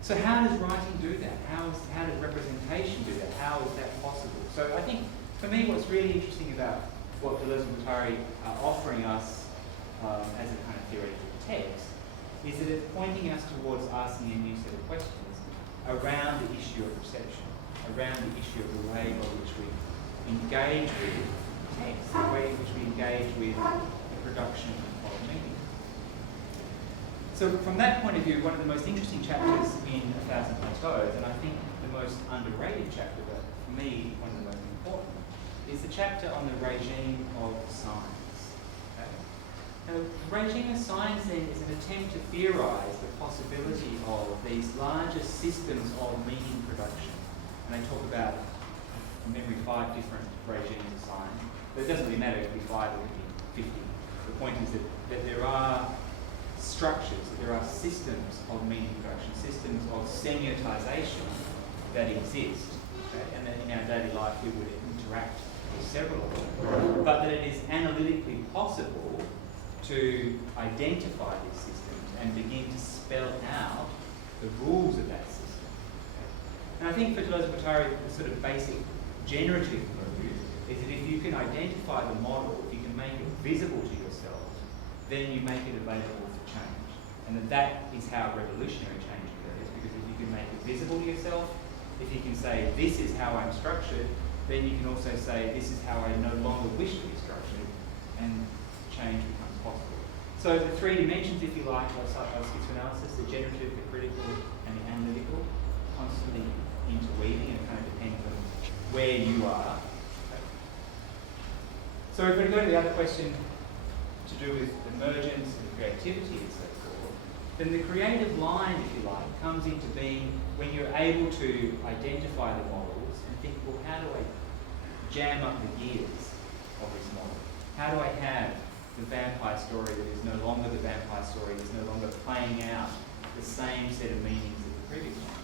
So how does writing do that? How does representation do that? How is that possible? So I think, for me, what's really interesting about what Deleuze and Guattari are offering us as a kind of theoretical text is that it's pointing us towards asking a new set of questions around the issue of perception, around the issue of the way by which we engage with text, the way in which we engage with the production of meaning. So from that point of view, one of the most interesting chapters in A Thousand Plateaus, and I think the most underrated chapter, but for me, one of the most important, is the chapter on the regime of signs. Okay? Now, the regime of signs then is an attempt to theorise the possibility of these larger systems of meaning production. And they talk about, from memory, 5 different regimes of signs. But it doesn't really matter if it could be 5 or it could be 50. The point is that there are structures, there are systems of meaning production, systems of semiotization that exist, okay? And that in our daily life we would interact with several of them, but that it is analytically possible to identify these systems and begin to spell out the rules of that system. Okay? And I think for Deleuze and Guattari, the sort of basic generative move is that if you can identify the model, if you can make it visible to yourself, then you make it available for change. And that is how revolutionary change occurs, because if you can make it visible to yourself, if you can say, this is how I'm structured, then you can also say, this is how I no longer wish to be structured, and change becomes possible. So the 3 dimensions, if you like, of schizoanalysis, the generative, the critical, and the analytical, constantly interweaving, and it kind of depends on where you are. Okay. So if we go to the other question, to do with emergence and creativity and so forth, then the creative line, if you like, comes into being when you're able to identify the models and think, well, how do I jam up the gears of this model? How do I have the vampire story that is no longer the vampire story, that's no longer playing out the same set of meanings as the previous one?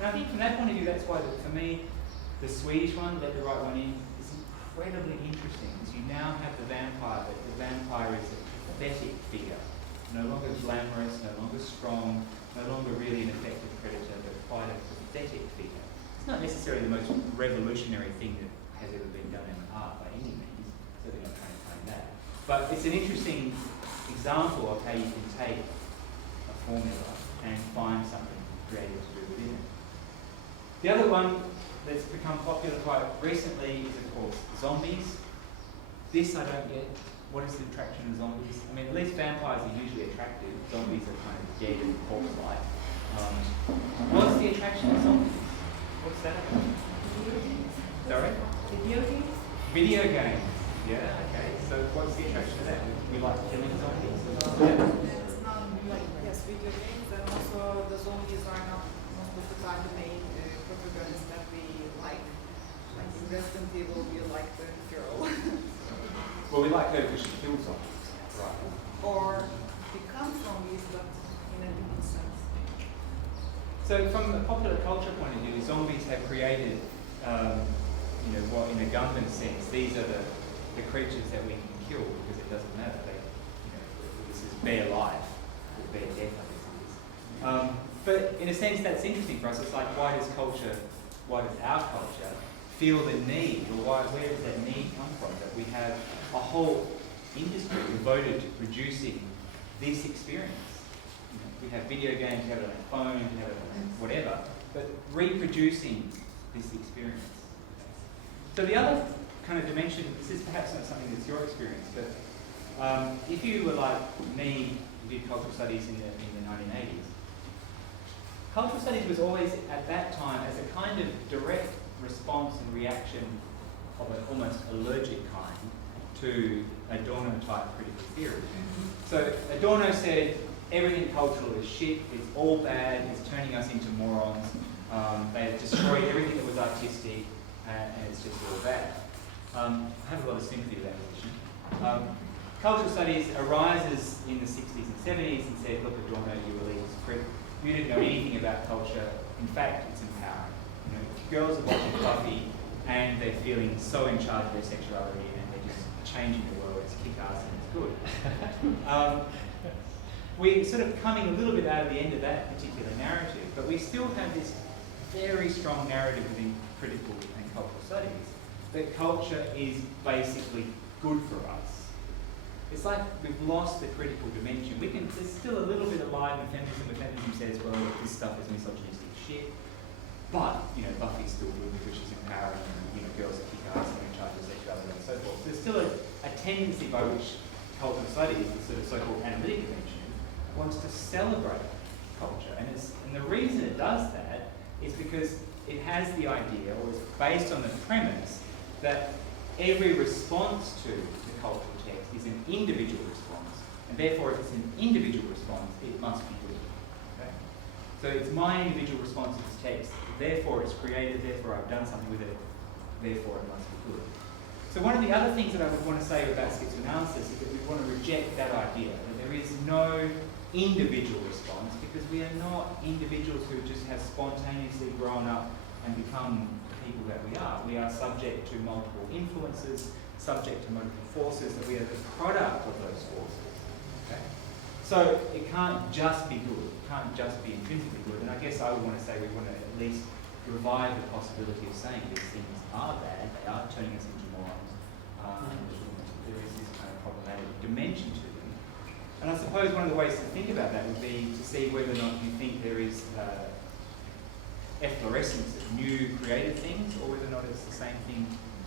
And I think from that point of view, that's why, for me, the Swedish one, Let the Right One In, is incredibly interesting, because you now have the vampire, but the vampire is a pathetic figure, no longer glamorous, no longer strong, no longer really an effective predator, but quite a pathetic figure. It's not necessarily the most revolutionary thing that has ever been done in art by any means, certainly not trying to claim that. But it's an interesting example of how you can take a formula and find something creative to do within it. The other one that's become popular quite recently is, of course, zombies. This I don't get. What is the attraction of zombies? I mean, at least vampires are usually attractive. Zombies are kind of dead and corpse-like. What's the attraction of zombies? What's that about? Video games. Sorry? Video games? Video games. Yeah, okay. So what's the attraction of that? We like killing zombies? It's not like, yes, video games, and also the zombies are not most of the time the main protagonists that we like destined will be like the girl. Well, we like her because she kills zombies. Right. Or become zombies, but in a different sense. So from a popular culture point of view, zombies have created, what in a Gundam sense, these are the creatures that we can kill because it doesn't matter. This is bare life, or bare death, I guess it is. But in a sense, that's interesting for us. It's like, why does our culture feel the need, or where does that need come from? That we have a whole industry devoted to producing this experience. We have video games, we have it on our phone, we have it on whatever, but reproducing this experience. So the other kind of dimension, this is perhaps not something that's your experience, but if you were like me, who did cultural studies in the 1980s, cultural studies was always at that time as a kind of direct response and reaction of an almost allergic kind to Adorno-type critical theory. So Adorno said, everything cultural is shit, it's all bad, it's turning us into morons, they have destroyed everything that was artistic, and it's just all bad. I have a lot of sympathy with that position. Cultural studies arises in the 60s and 70s and said, look, Adorno, you elitist prick, you didn't know anything about culture, in fact, it's empowering. Girls are watching Buffy, and they're feeling so in charge of their sexuality, and they're just changing the world, it's kick-ass and it's good. We're sort of coming a little bit out of the end of that particular narrative, but we still have this very strong narrative within critical and cultural studies that culture is basically good for us. It's like we've lost the critical dimension. There's still a little bit alive in feminism, where feminism says, well, this stuff is misogynistic shit, but, Buffy's still good because she's empowering, and, girls are kick-ass and in charge of sexuality and so forth. There's still a tendency by which cultural studies, the sort of so-called analytic dimension, wants to celebrate culture. And the reason it does that is because it has the idea, or is based on the premise, that every response to the cultural text is an individual response, and therefore if it's an individual response, it must be good. Okay? So it's my individual response to this text, therefore it's created, therefore I've done something with it, therefore it must be good. So one of the other things that I would want to say about schizoanalysis is that we want to reject that idea, that there is no individual response, because we are not individuals who just have spontaneously grown up and become the people that we are. We are subject to multiple influences, subject to multiple forces, and we are the product of those forces. Okay? So it can't just be good, it can't just be intrinsically good, and I guess I would want to say we want to at least revive the possibility of saying these things are bad, they are turning us into morons, and there is this kind of problematic dimension to them. And I suppose one of the ways to think about that would be to see whether or not you think there is efflorescence of new creative things, or whether or not it's the same thing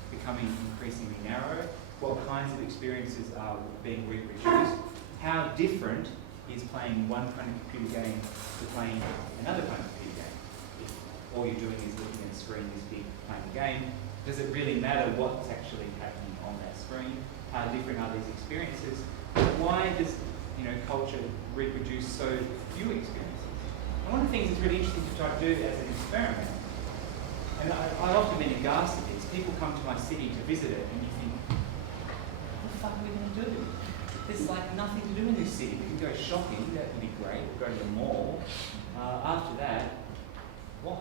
becoming increasingly narrow. What kinds of experiences are being reproduced? How different is playing one kind of computer game to playing another kind of computer game? If all you're doing is looking at a screen, this big playing a game, does it really matter what's actually happening on that screen? How different are these experiences? Why does culture reproduce so few experiences? And one of the things that's really interesting to try to do as an experiment, and I've often been aghast at this, people come to my city to visit it and you think, what the fuck are we going to do? There's like nothing to do in this city. We can go shopping, that would be great, we'll go to the mall. After that, what?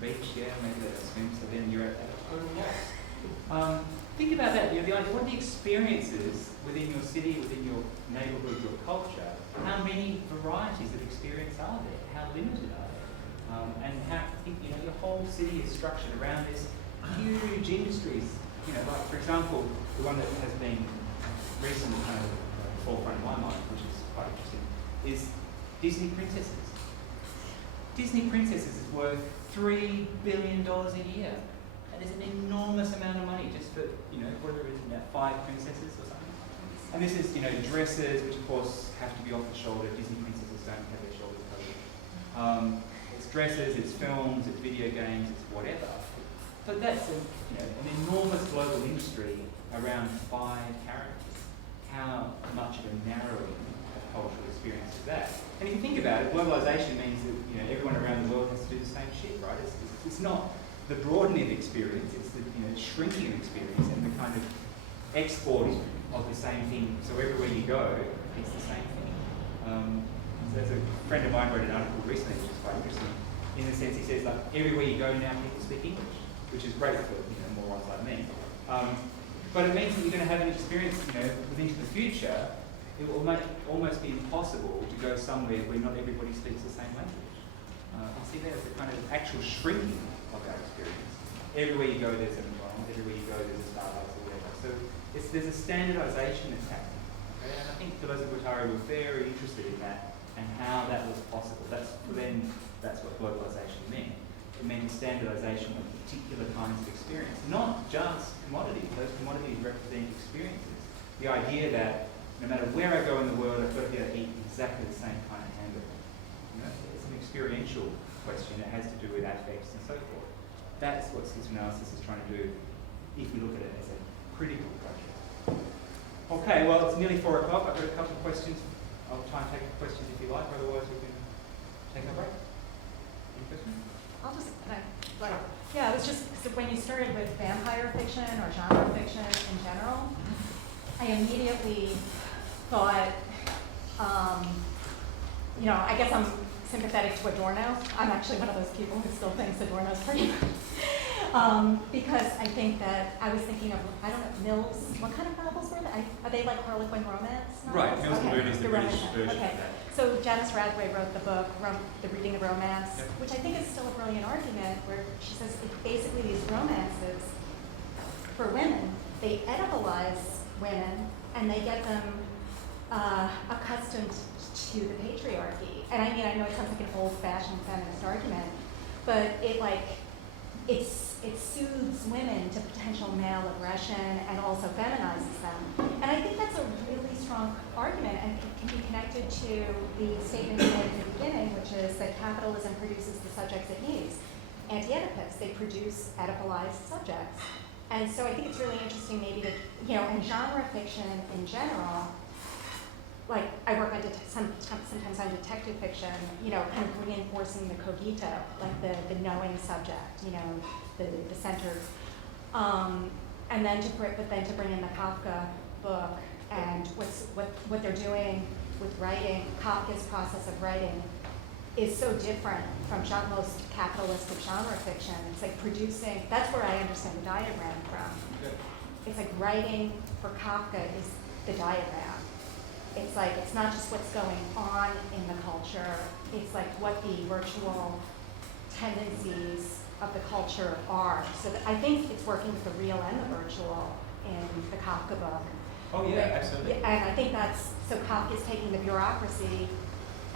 The beach, yeah, maybe a swim, so then you're at a total loss. Think about that, the idea, what are the experiences within your city, within your neighbourhood, your culture? How many varieties of experience are there? How limited are they? And how, your whole city is structured around this huge industries. Like for example, the one that has been recently kind of forefront of my mind, which is quite interesting, is Disney princesses. Disney princesses is worth $3 billion a year. And there's an enormous amount of money just for, whatever it is, about 5 princesses or something. And this is, dresses, which of course have to be off the shoulder. Disney princesses don't have their shoulders covered. It's dresses, it's films, it's video games, it's whatever. But that's an enormous global industry around 5 characters. How much of a narrowing of cultural experience is that? And if you think about it, globalization means that everyone around the world has to do the same shit, right? It's not the broadening of experience, it's the shrinking of experience and the kind of export of the same thing. So everywhere you go, it's the same thing. So there's a friend of mine wrote an article recently, which is quite interesting. In the sense, he says like everywhere you go now, people speak English, which is great for morons like me. But it means that you're going to have an experience, within the future. It will almost be impossible to go somewhere where not everybody speaks the same language. I see that as a kind of actual shrinking of our experience. Everywhere you go, there's a McDonald's. Everywhere you go, there's a Starbucks or whatever. So there's a standardization that's happening. Okay? And I think Deleuze and Guattari were very interested in that and how that was possible. For them, that's what globalization meant. It meant a standardization of particular kinds of experience, not just commodities. Those commodities represent experiences. The idea that no matter where I go in the world, I've got to be able to eat exactly the same kind of hamburger. It's an experiential question. It has to do with affects and so forth. That's what schizoanalysis is trying to do if you look at it as a critical project. Okay, well, it's nearly 4 o'clock. I've got a couple of questions. I'll try and take questions if you like, otherwise we can take a break. Any questions? I'll just, yeah, it was just, so when you started with vampire fiction or genre fiction in general, I immediately thought, I guess I'm sympathetic to Adorno. I'm actually one of those people who still thinks Adorno's pretty good. Because I think that I was thinking of, I don't know, Mills, what kind of novels were they? Are they like Harlequin romance novels? Right, Mills and Boon is the British version okay. of that. So Janice Radway wrote the book, The Reading of Romance, Yep. which I think is still a brilliant argument, where she says basically these romances for women, they edibilize women and they get them accustomed to the patriarchy. And I mean, I know it sounds like an old-fashioned feminist argument, but it soothes women to potential male aggression and also feminizes them. And I think that's a really strong argument, and it can be connected to the statement you made at the beginning, which is that capitalism produces the subjects it needs. Anti-Oedipus, they produce Oedipalized subjects. And so I think it's really interesting maybe to, in genre fiction in general, like I work on sometimes on detective fiction, kind of reinforcing the cogito, like the knowing subject, the center, and then to bring in the Kafka book and what they're doing with writing. Kafka's process of writing is so different from most capitalistic genre fiction. It's like producing. That's where I understand the diagram from. Okay. It's like writing for Kafka is the diagram. It's like, it's not just what's going on in the culture, it's like what the virtual tendencies of the culture are. So I think it's working with the real and the virtual in the Kafka book. Oh yeah, absolutely. And I think so Kafka is taking the bureaucracy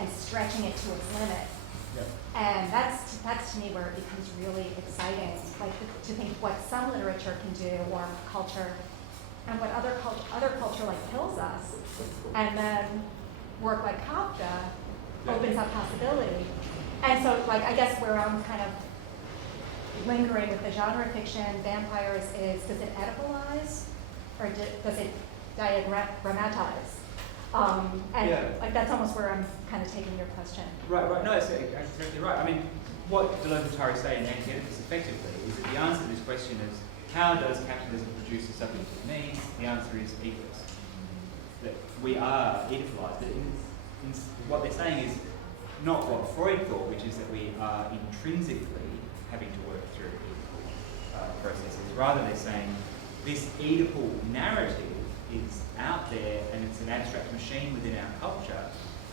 and stretching it to its limit. Yep. And that's to me where it becomes really exciting, like to think what some literature can do, or culture, and what other culture like kills us, and then work like Kafka opens up possibility. And so, like, I guess where I'm kind of lingering with the genre fiction, vampires is, does it edibilize, or does it diagrammatize? And Yeah. like that's almost where I'm kind of taking your question. Right. No, that's exactly right. I mean, what Deleuze and Guattari say in Anti-Oedipus effectively is that the answer to this question is, how does capitalism produce a subject it needs? The answer is Oedipus. That we are Oedipalized. What they're saying is not what Freud thought, which is that we are intrinsically having to work through Oedipal processes. Rather, they're saying this Oedipal narrative is out there and it's an abstract machine within our culture,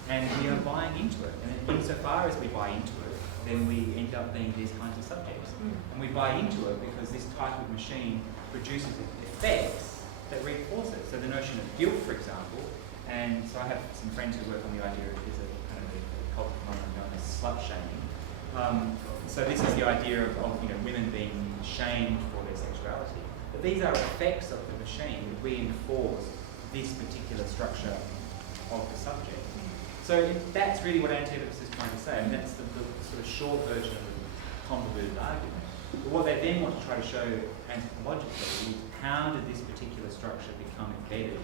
and we are buying into it. And insofar as we buy into it, then we end up being these kinds of subjects. And we buy into it because this type of machine produces effects that reinforce it. So the notion of guilt, for example, and so I have some friends who work on the idea of there's a kind of a cult phenomenon known as slut shaming. So this is the idea of women being shamed for their sexuality. But these are effects of the machine that reinforce this particular structure of the subject. So that's really what Anti-Oedipus is trying to say, and that's the sort of short version of the convoluted argument. But what they then want to try to show anthropologically is how did this particular structure become embedded?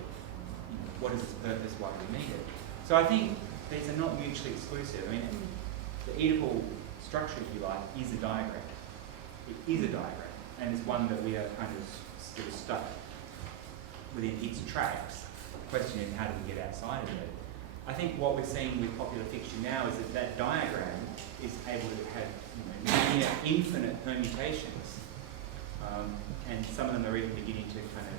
What is its purpose? Why do we need it? So I think these are not mutually exclusive. I mean, the Oedipal structure, if you like, is a diagram. it is a diagram, and it's one that we are kind of still stuck within its tracks. The question is, how do we get outside of it? I think what we're seeing with popular fiction now is that that diagram is able to have near infinite permutations, and some of them are even beginning to kind of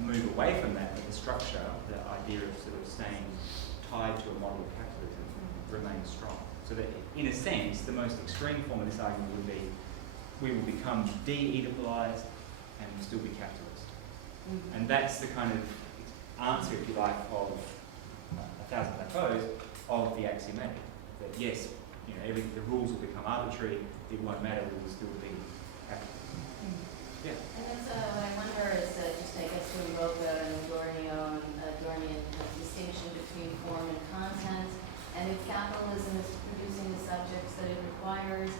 move away from that, but the structure, the idea of sort of staying tied to a model of capitalism remains strong. So that, in a sense, the most extreme form of this argument would be we will become de-Oedipalized and will still be capitalist. And that's the kind of answer, if you like, of 1,000 Plateaus of the axiomatic. That yes, the rules will become arbitrary, it won't matter, we will still be capitalist. Yeah. And that's what I wonder is just, I guess, to invoke an Adornian distinction between form and content. And if capitalism is producing the subjects that it requires,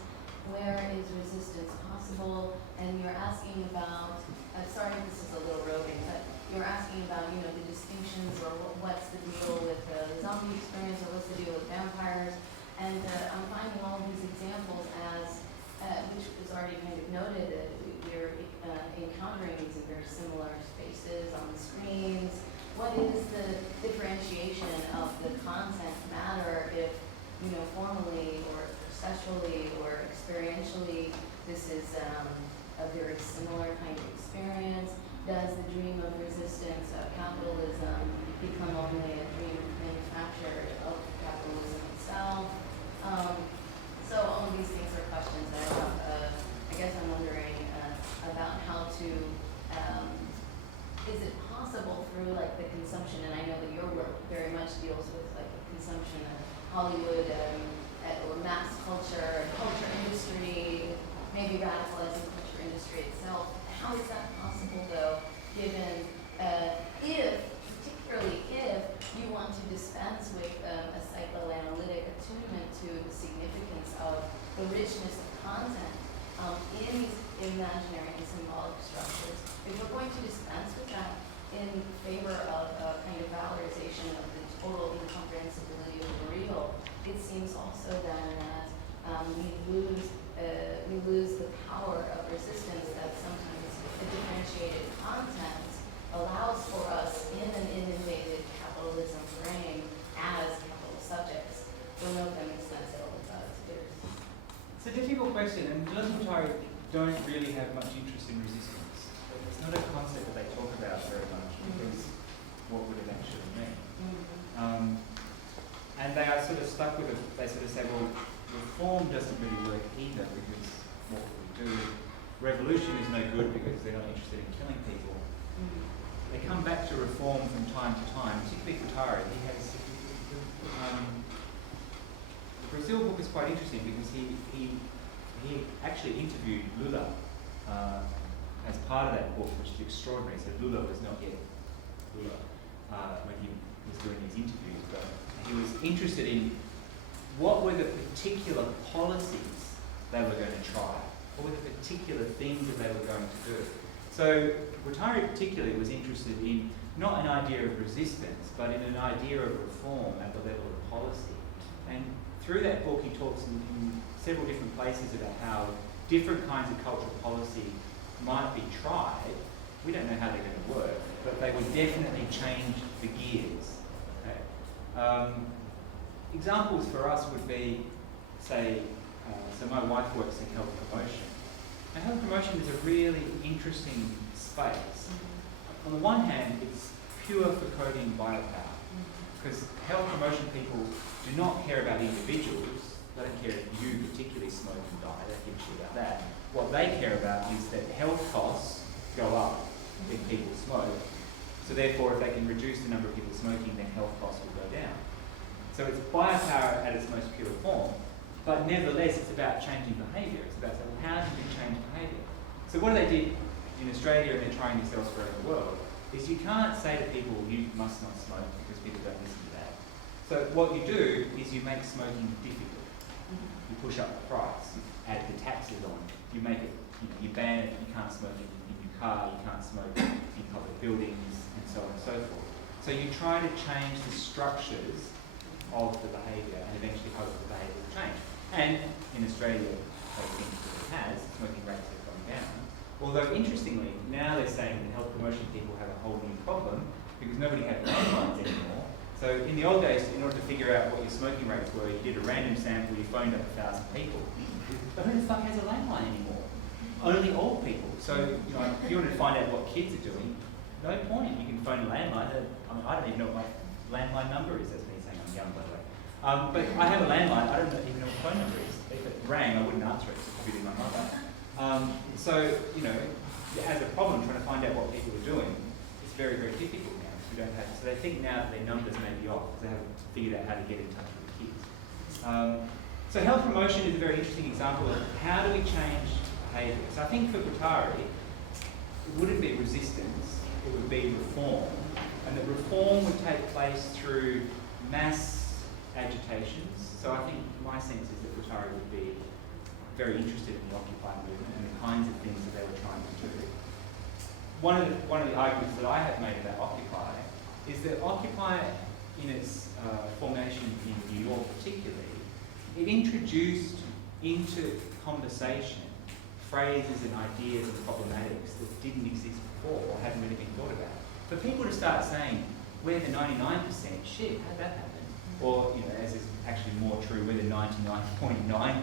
where is resistance possible? And you're asking about, sorry if this is a little roving, but you're asking about, the distinctions or what's the deal with the zombie experience or what's the deal with vampires. And I'm finding all these examples as, which was already kind of noted, that we're encountering these in very similar spaces on the screens. What is the differentiation of the content matter if, formally or processually or experientially, this is a very similar kind of experience? Does the dream of resistance of capitalism become only a dream manufactured of capitalism itself? So all of these things are questions that I guess I'm wondering about how to, is it possible through like the consumption, and I know that your work very much deals with like the consumption of Hollywood or mass culture, culture industry, maybe radicalizing culture industry itself. How is that possible though, given particularly if you want to dispense with a psychoanalytic attunement to the significance of the richness of content in these imaginary and symbolic structures. If we're going to dispense with that in favor of a kind of valorization of the total incomprehensibility of the real, it seems also then that we lose the power of resistance that sometimes a differentiated content allows for us in an inundated capitalism frame as capital subjects. Don't know if that makes sense at all, but It's a difficult question, and Deleuze and Guattari don't really have much interest in resistance. It's not a concept that they talk about very much, because what would it actually mean? And they are sort of stuck with it. They sort of say, well, reform doesn't really work either, because what would we do? Revolution is no good because they're not interested in killing people. They come back to reform from time to time, particularly Guattari. He has the Brazil book is quite interesting because he actually interviewed Lula as part of that book, which is extraordinary. So Lula was not yet Lula when he was doing his interviews, but he was interested in what were the particular policies they were going to try, what were the particular things that they were going to do. So Guattari particularly was interested in not an idea of resistance, but in an idea of reform at the level of policy. And through that book, he talks in several different places about how different kinds of cultural policy might be tried. We don't know how they're going to work, but they would definitely change the gears. Okay? Examples for us would be, say, so my wife works in health promotion. Now, health promotion is a really interesting space. On the one hand, it's pure for coding biopower, because health promotion people do not care about individuals. They don't care if you particularly smoke and die. They give a shit about that. What they care about is that health costs go up if people smoke. So therefore, if they can reduce the number of people smoking, then health costs will go down. So it's biopower at its most pure form, but nevertheless, it's about changing behaviour. It's about saying, well, how do you change behaviour? So what they did in Australia, and they're trying this elsewhere in the world, is you can't say to people, you must not smoke, because people don't listen to that. So what you do is you make smoking difficult. You push up the price, you add the taxes on, you make it, you ban it, you can't smoke in your car, you can't smoke in public buildings, and so on and so forth. So you try to change the structures of the behaviour and eventually hope the behaviour will change. And in Australia, those things that it has, smoking rates have gone down. Although interestingly, now they're saying that health promotion people have a whole new problem because nobody had landlines anymore. So in the old days, in order to figure out what your smoking rates were, you did a random sample, you phoned up 1,000 people. But who the fuck has a landline anymore? Only old people. So if you want to find out what kids are doing, no point. You can phone a landline. I don't even know what my landline number is. That's me saying I'm young, by the way. But I have a landline. I don't even know what the phone number is. If it rang, I wouldn't answer it. It's probably my mother. So it has a problem trying to find out what people are doing. It's very, very difficult now because we don't have. So they think now that their numbers may be off because they haven't figured out how to get in touch with the kids. So health promotion is a very interesting example of how do we change behaviour. So I think for Guattari, it wouldn't be resistance, it would be reform. And that reform would take place through mass agitations. So I think my sense is that Guattari would be very interested in the Occupy movement and the kinds of things that they were trying to do. One of the arguments that I have made about Occupy is that Occupy, in its formation in New York particularly, it introduced into conversation phrases and ideas and problematics that didn't exist before or hadn't really been thought about. For people to start saying, we're the 99%, shit, how'd that happen? Or, as is actually more true, we're the 99.9%.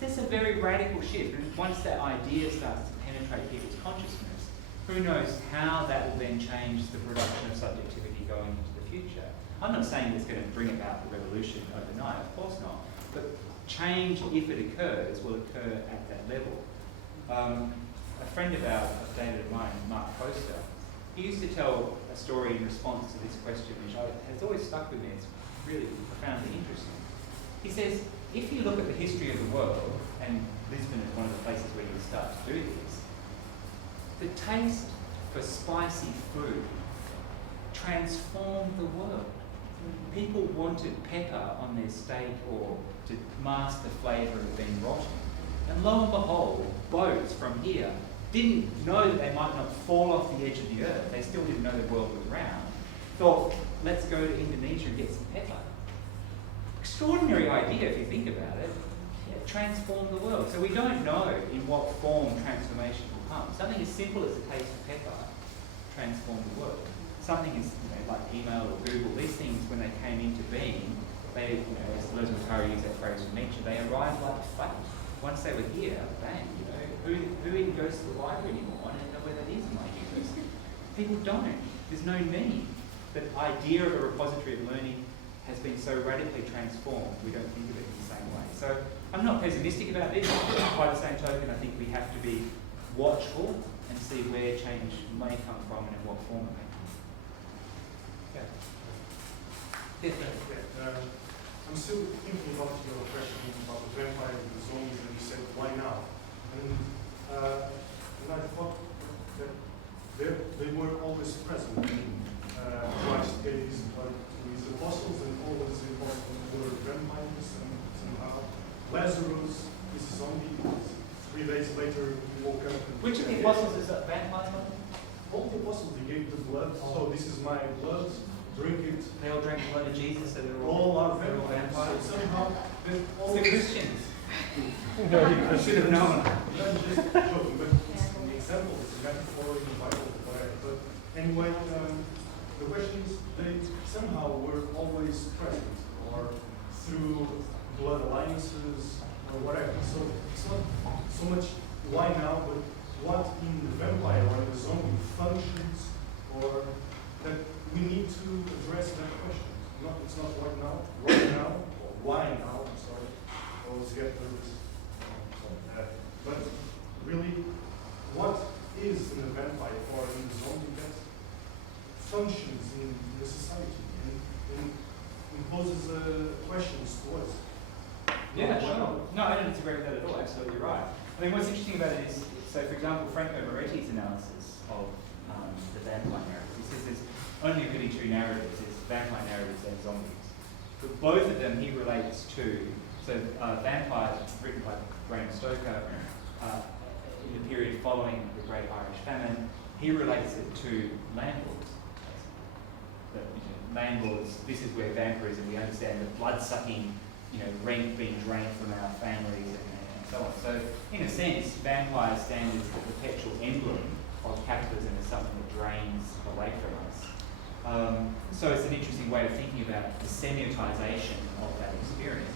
That's a very radical shift. And once that idea starts to penetrate people's consciousness, who knows how that will then change the production of subjectivity going into the future. I'm not saying it's going to bring about the revolution overnight, of course not. But change, if it occurs, will occur at that level. A friend of ours, a David of mine, Mark Coaster, he used to tell a story in response to this question, which has always stuck with me. It's really profoundly interesting. He says, if you look at the history of the world, and Lisbon is one of the places where you start to do this, the taste for spicy food transformed the world. People wanted pepper on their steak or to mask the flavour of being rotten. And lo and behold, boats from here didn't know that they might not fall off the edge of the earth. They still didn't know the world was round. Thought, let's go to Indonesia and get some pepper. Extraordinary idea if you think about it. It transformed the world. So we don't know in what form transformation will come. Something as simple as a taste of pepper transformed the world. Something is like email or Google. These things, when they came into being, they, as Liz Guattari used that phrase from Nietzsche, they arrived like fate. Once they were here, bang, who even goes to the library anymore? I don't know where that is in my university. People don't. There's no need. The idea of a repository of learning has been so radically transformed, we don't think of it in the same way. So I'm not pessimistic about this. By the same token, I think we have to be watchful and see where change may come from and in what form it may come. Okay. Yes, I'm still thinking about your question about the vampire and the zombies, and you said, why now? And I thought that they were always present in Christ's days, but with the apostles and all of the apostles were vampires, and somehow Lazarus is a zombie. 3 days later, he woke up. Which of the apostles is that vampire? All the apostles, they gave the blood. So this is my blood. Drink it. They all drank the blood of Jesus, so they're All are they're all vampires. So somehow, they all It's the Christians. No, I should have known. I'm just joking, but it's an example. It's a metaphor in the Bible, whatever. But anyway, the question is, they somehow were always present, or through blood alliances, or whatever. So it's not so much why now, but what in the vampire or in the zombie functions, or that we need to address that question. It's not right now, or why now, I'm sorry. I always get nervous. But really, what is in the vampire or in the zombie that functions in the society and imposes questions to us? Yeah, sure. No, I don't disagree with that at all. Absolutely right. I mean, what's interesting about it is, so for example, Franco Moretti's analysis of the vampire narrative, he says there's only really 2 narratives. There's vampire narratives and zombies. But both of them he relates to, so vampires written by Bram Stoker in the period following the Great Irish Famine, he relates it to landlords. That, landlords, this is where vampirism, we understand the blood-sucking, rent being drained from our families and and so on. So, in a sense, vampire standards the perpetual emblem of capitalism as something that drains away from us. So it's an interesting way of thinking about the semiotization of that experience.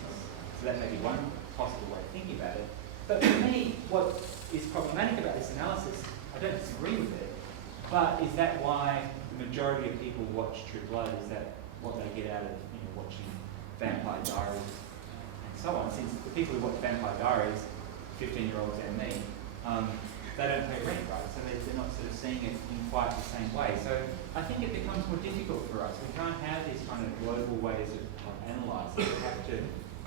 So that may be one possible way of thinking about it. But for me, what is problematic about this analysis, I don't disagree with it, but is that why the majority of people watch True Blood? Is that what they get out of watching Vampire Diaries and so on? Since the people who watch Vampire Diaries, 15-year-olds and me, they don't pay rent, right? So they're not sort of seeing it in quite the same way. So I think it becomes more difficult for us. We can't have these kind of global ways of analysing. We have to,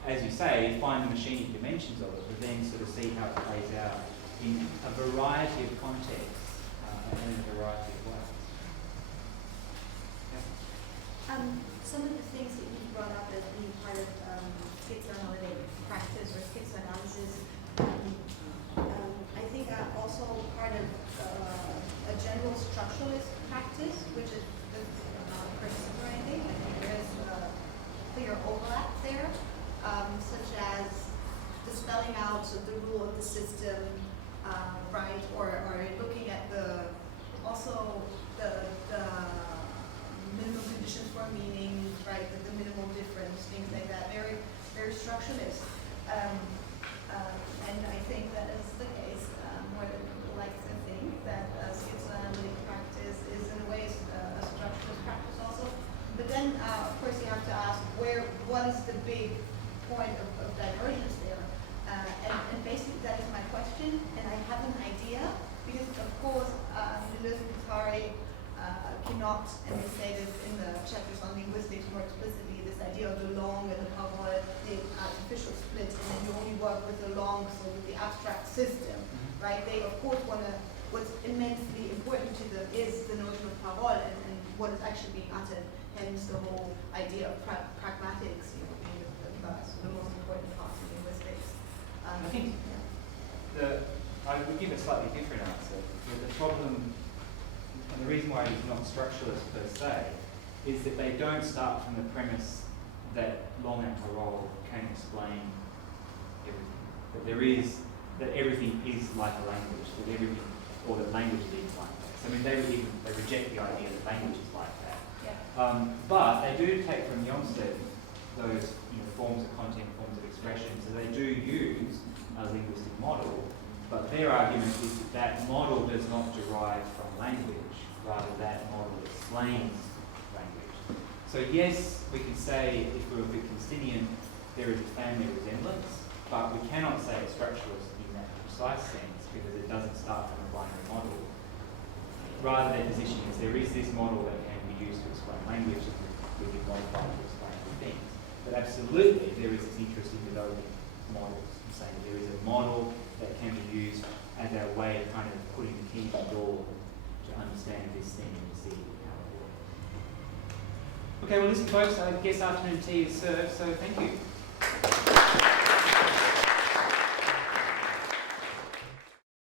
as you say, find the machinic dimensions of it, but then sort of see how it plays out in a variety of contexts and in a variety of ways. Yeah. Some of the things that you brought up as being part of schizoanalytic practice or schizoanalysis, I think are also part of a general structuralist practice, which is Christopher, I think. I think there is a clear overlap there, such as the spelling out of the rule of the system, right, or looking at the minimum conditions for meaning, right, the minimal difference, things like that, very, very structuralist. And I think that is the case, more than people like to think, that schizoanalytic practice is in a way a structuralist practice also. But then, of course, you have to ask what is the big point of divergence there? And basically that is my question, and I have an idea, because of course, Deleuze and Guattari cannot, and they say this in the chapters on linguistics more explicitly, this idea of the long and the parole, the artificial split, and then you only work with the long, so with the abstract system, right? They of course what's immensely important to them is the notion of parole and what is actually being uttered, hence the whole idea of pragmatics, being the most important part of linguistics. I think I would give a slightly different answer. The problem, and the reason why it's not structuralist per se, is that they don't start from the premise that long and parole can explain everything. That everything is like a language, or that language is like that. So, I mean, they reject the idea that language is like that. Yeah. But they do take from the onset those forms of content, forms of expression. So they do use a linguistic model, but their argument is that that model does not derive from language, rather that model explains language. So yes, we can say, if we're a Wittgensteinian, there is a family resemblance, but we cannot say it's structuralist in that precise sense, because it doesn't start from a binary model. Rather, their position is there is this model that can be used to explain language, and we can modify it to explain other things. But absolutely, there is this interest in developing models, and saying there is a model that can be used as our way of kind of putting the key in the door to understand this thing and to see how it works. Okay, well listen folks, I guess afternoon tea is served, so thank you.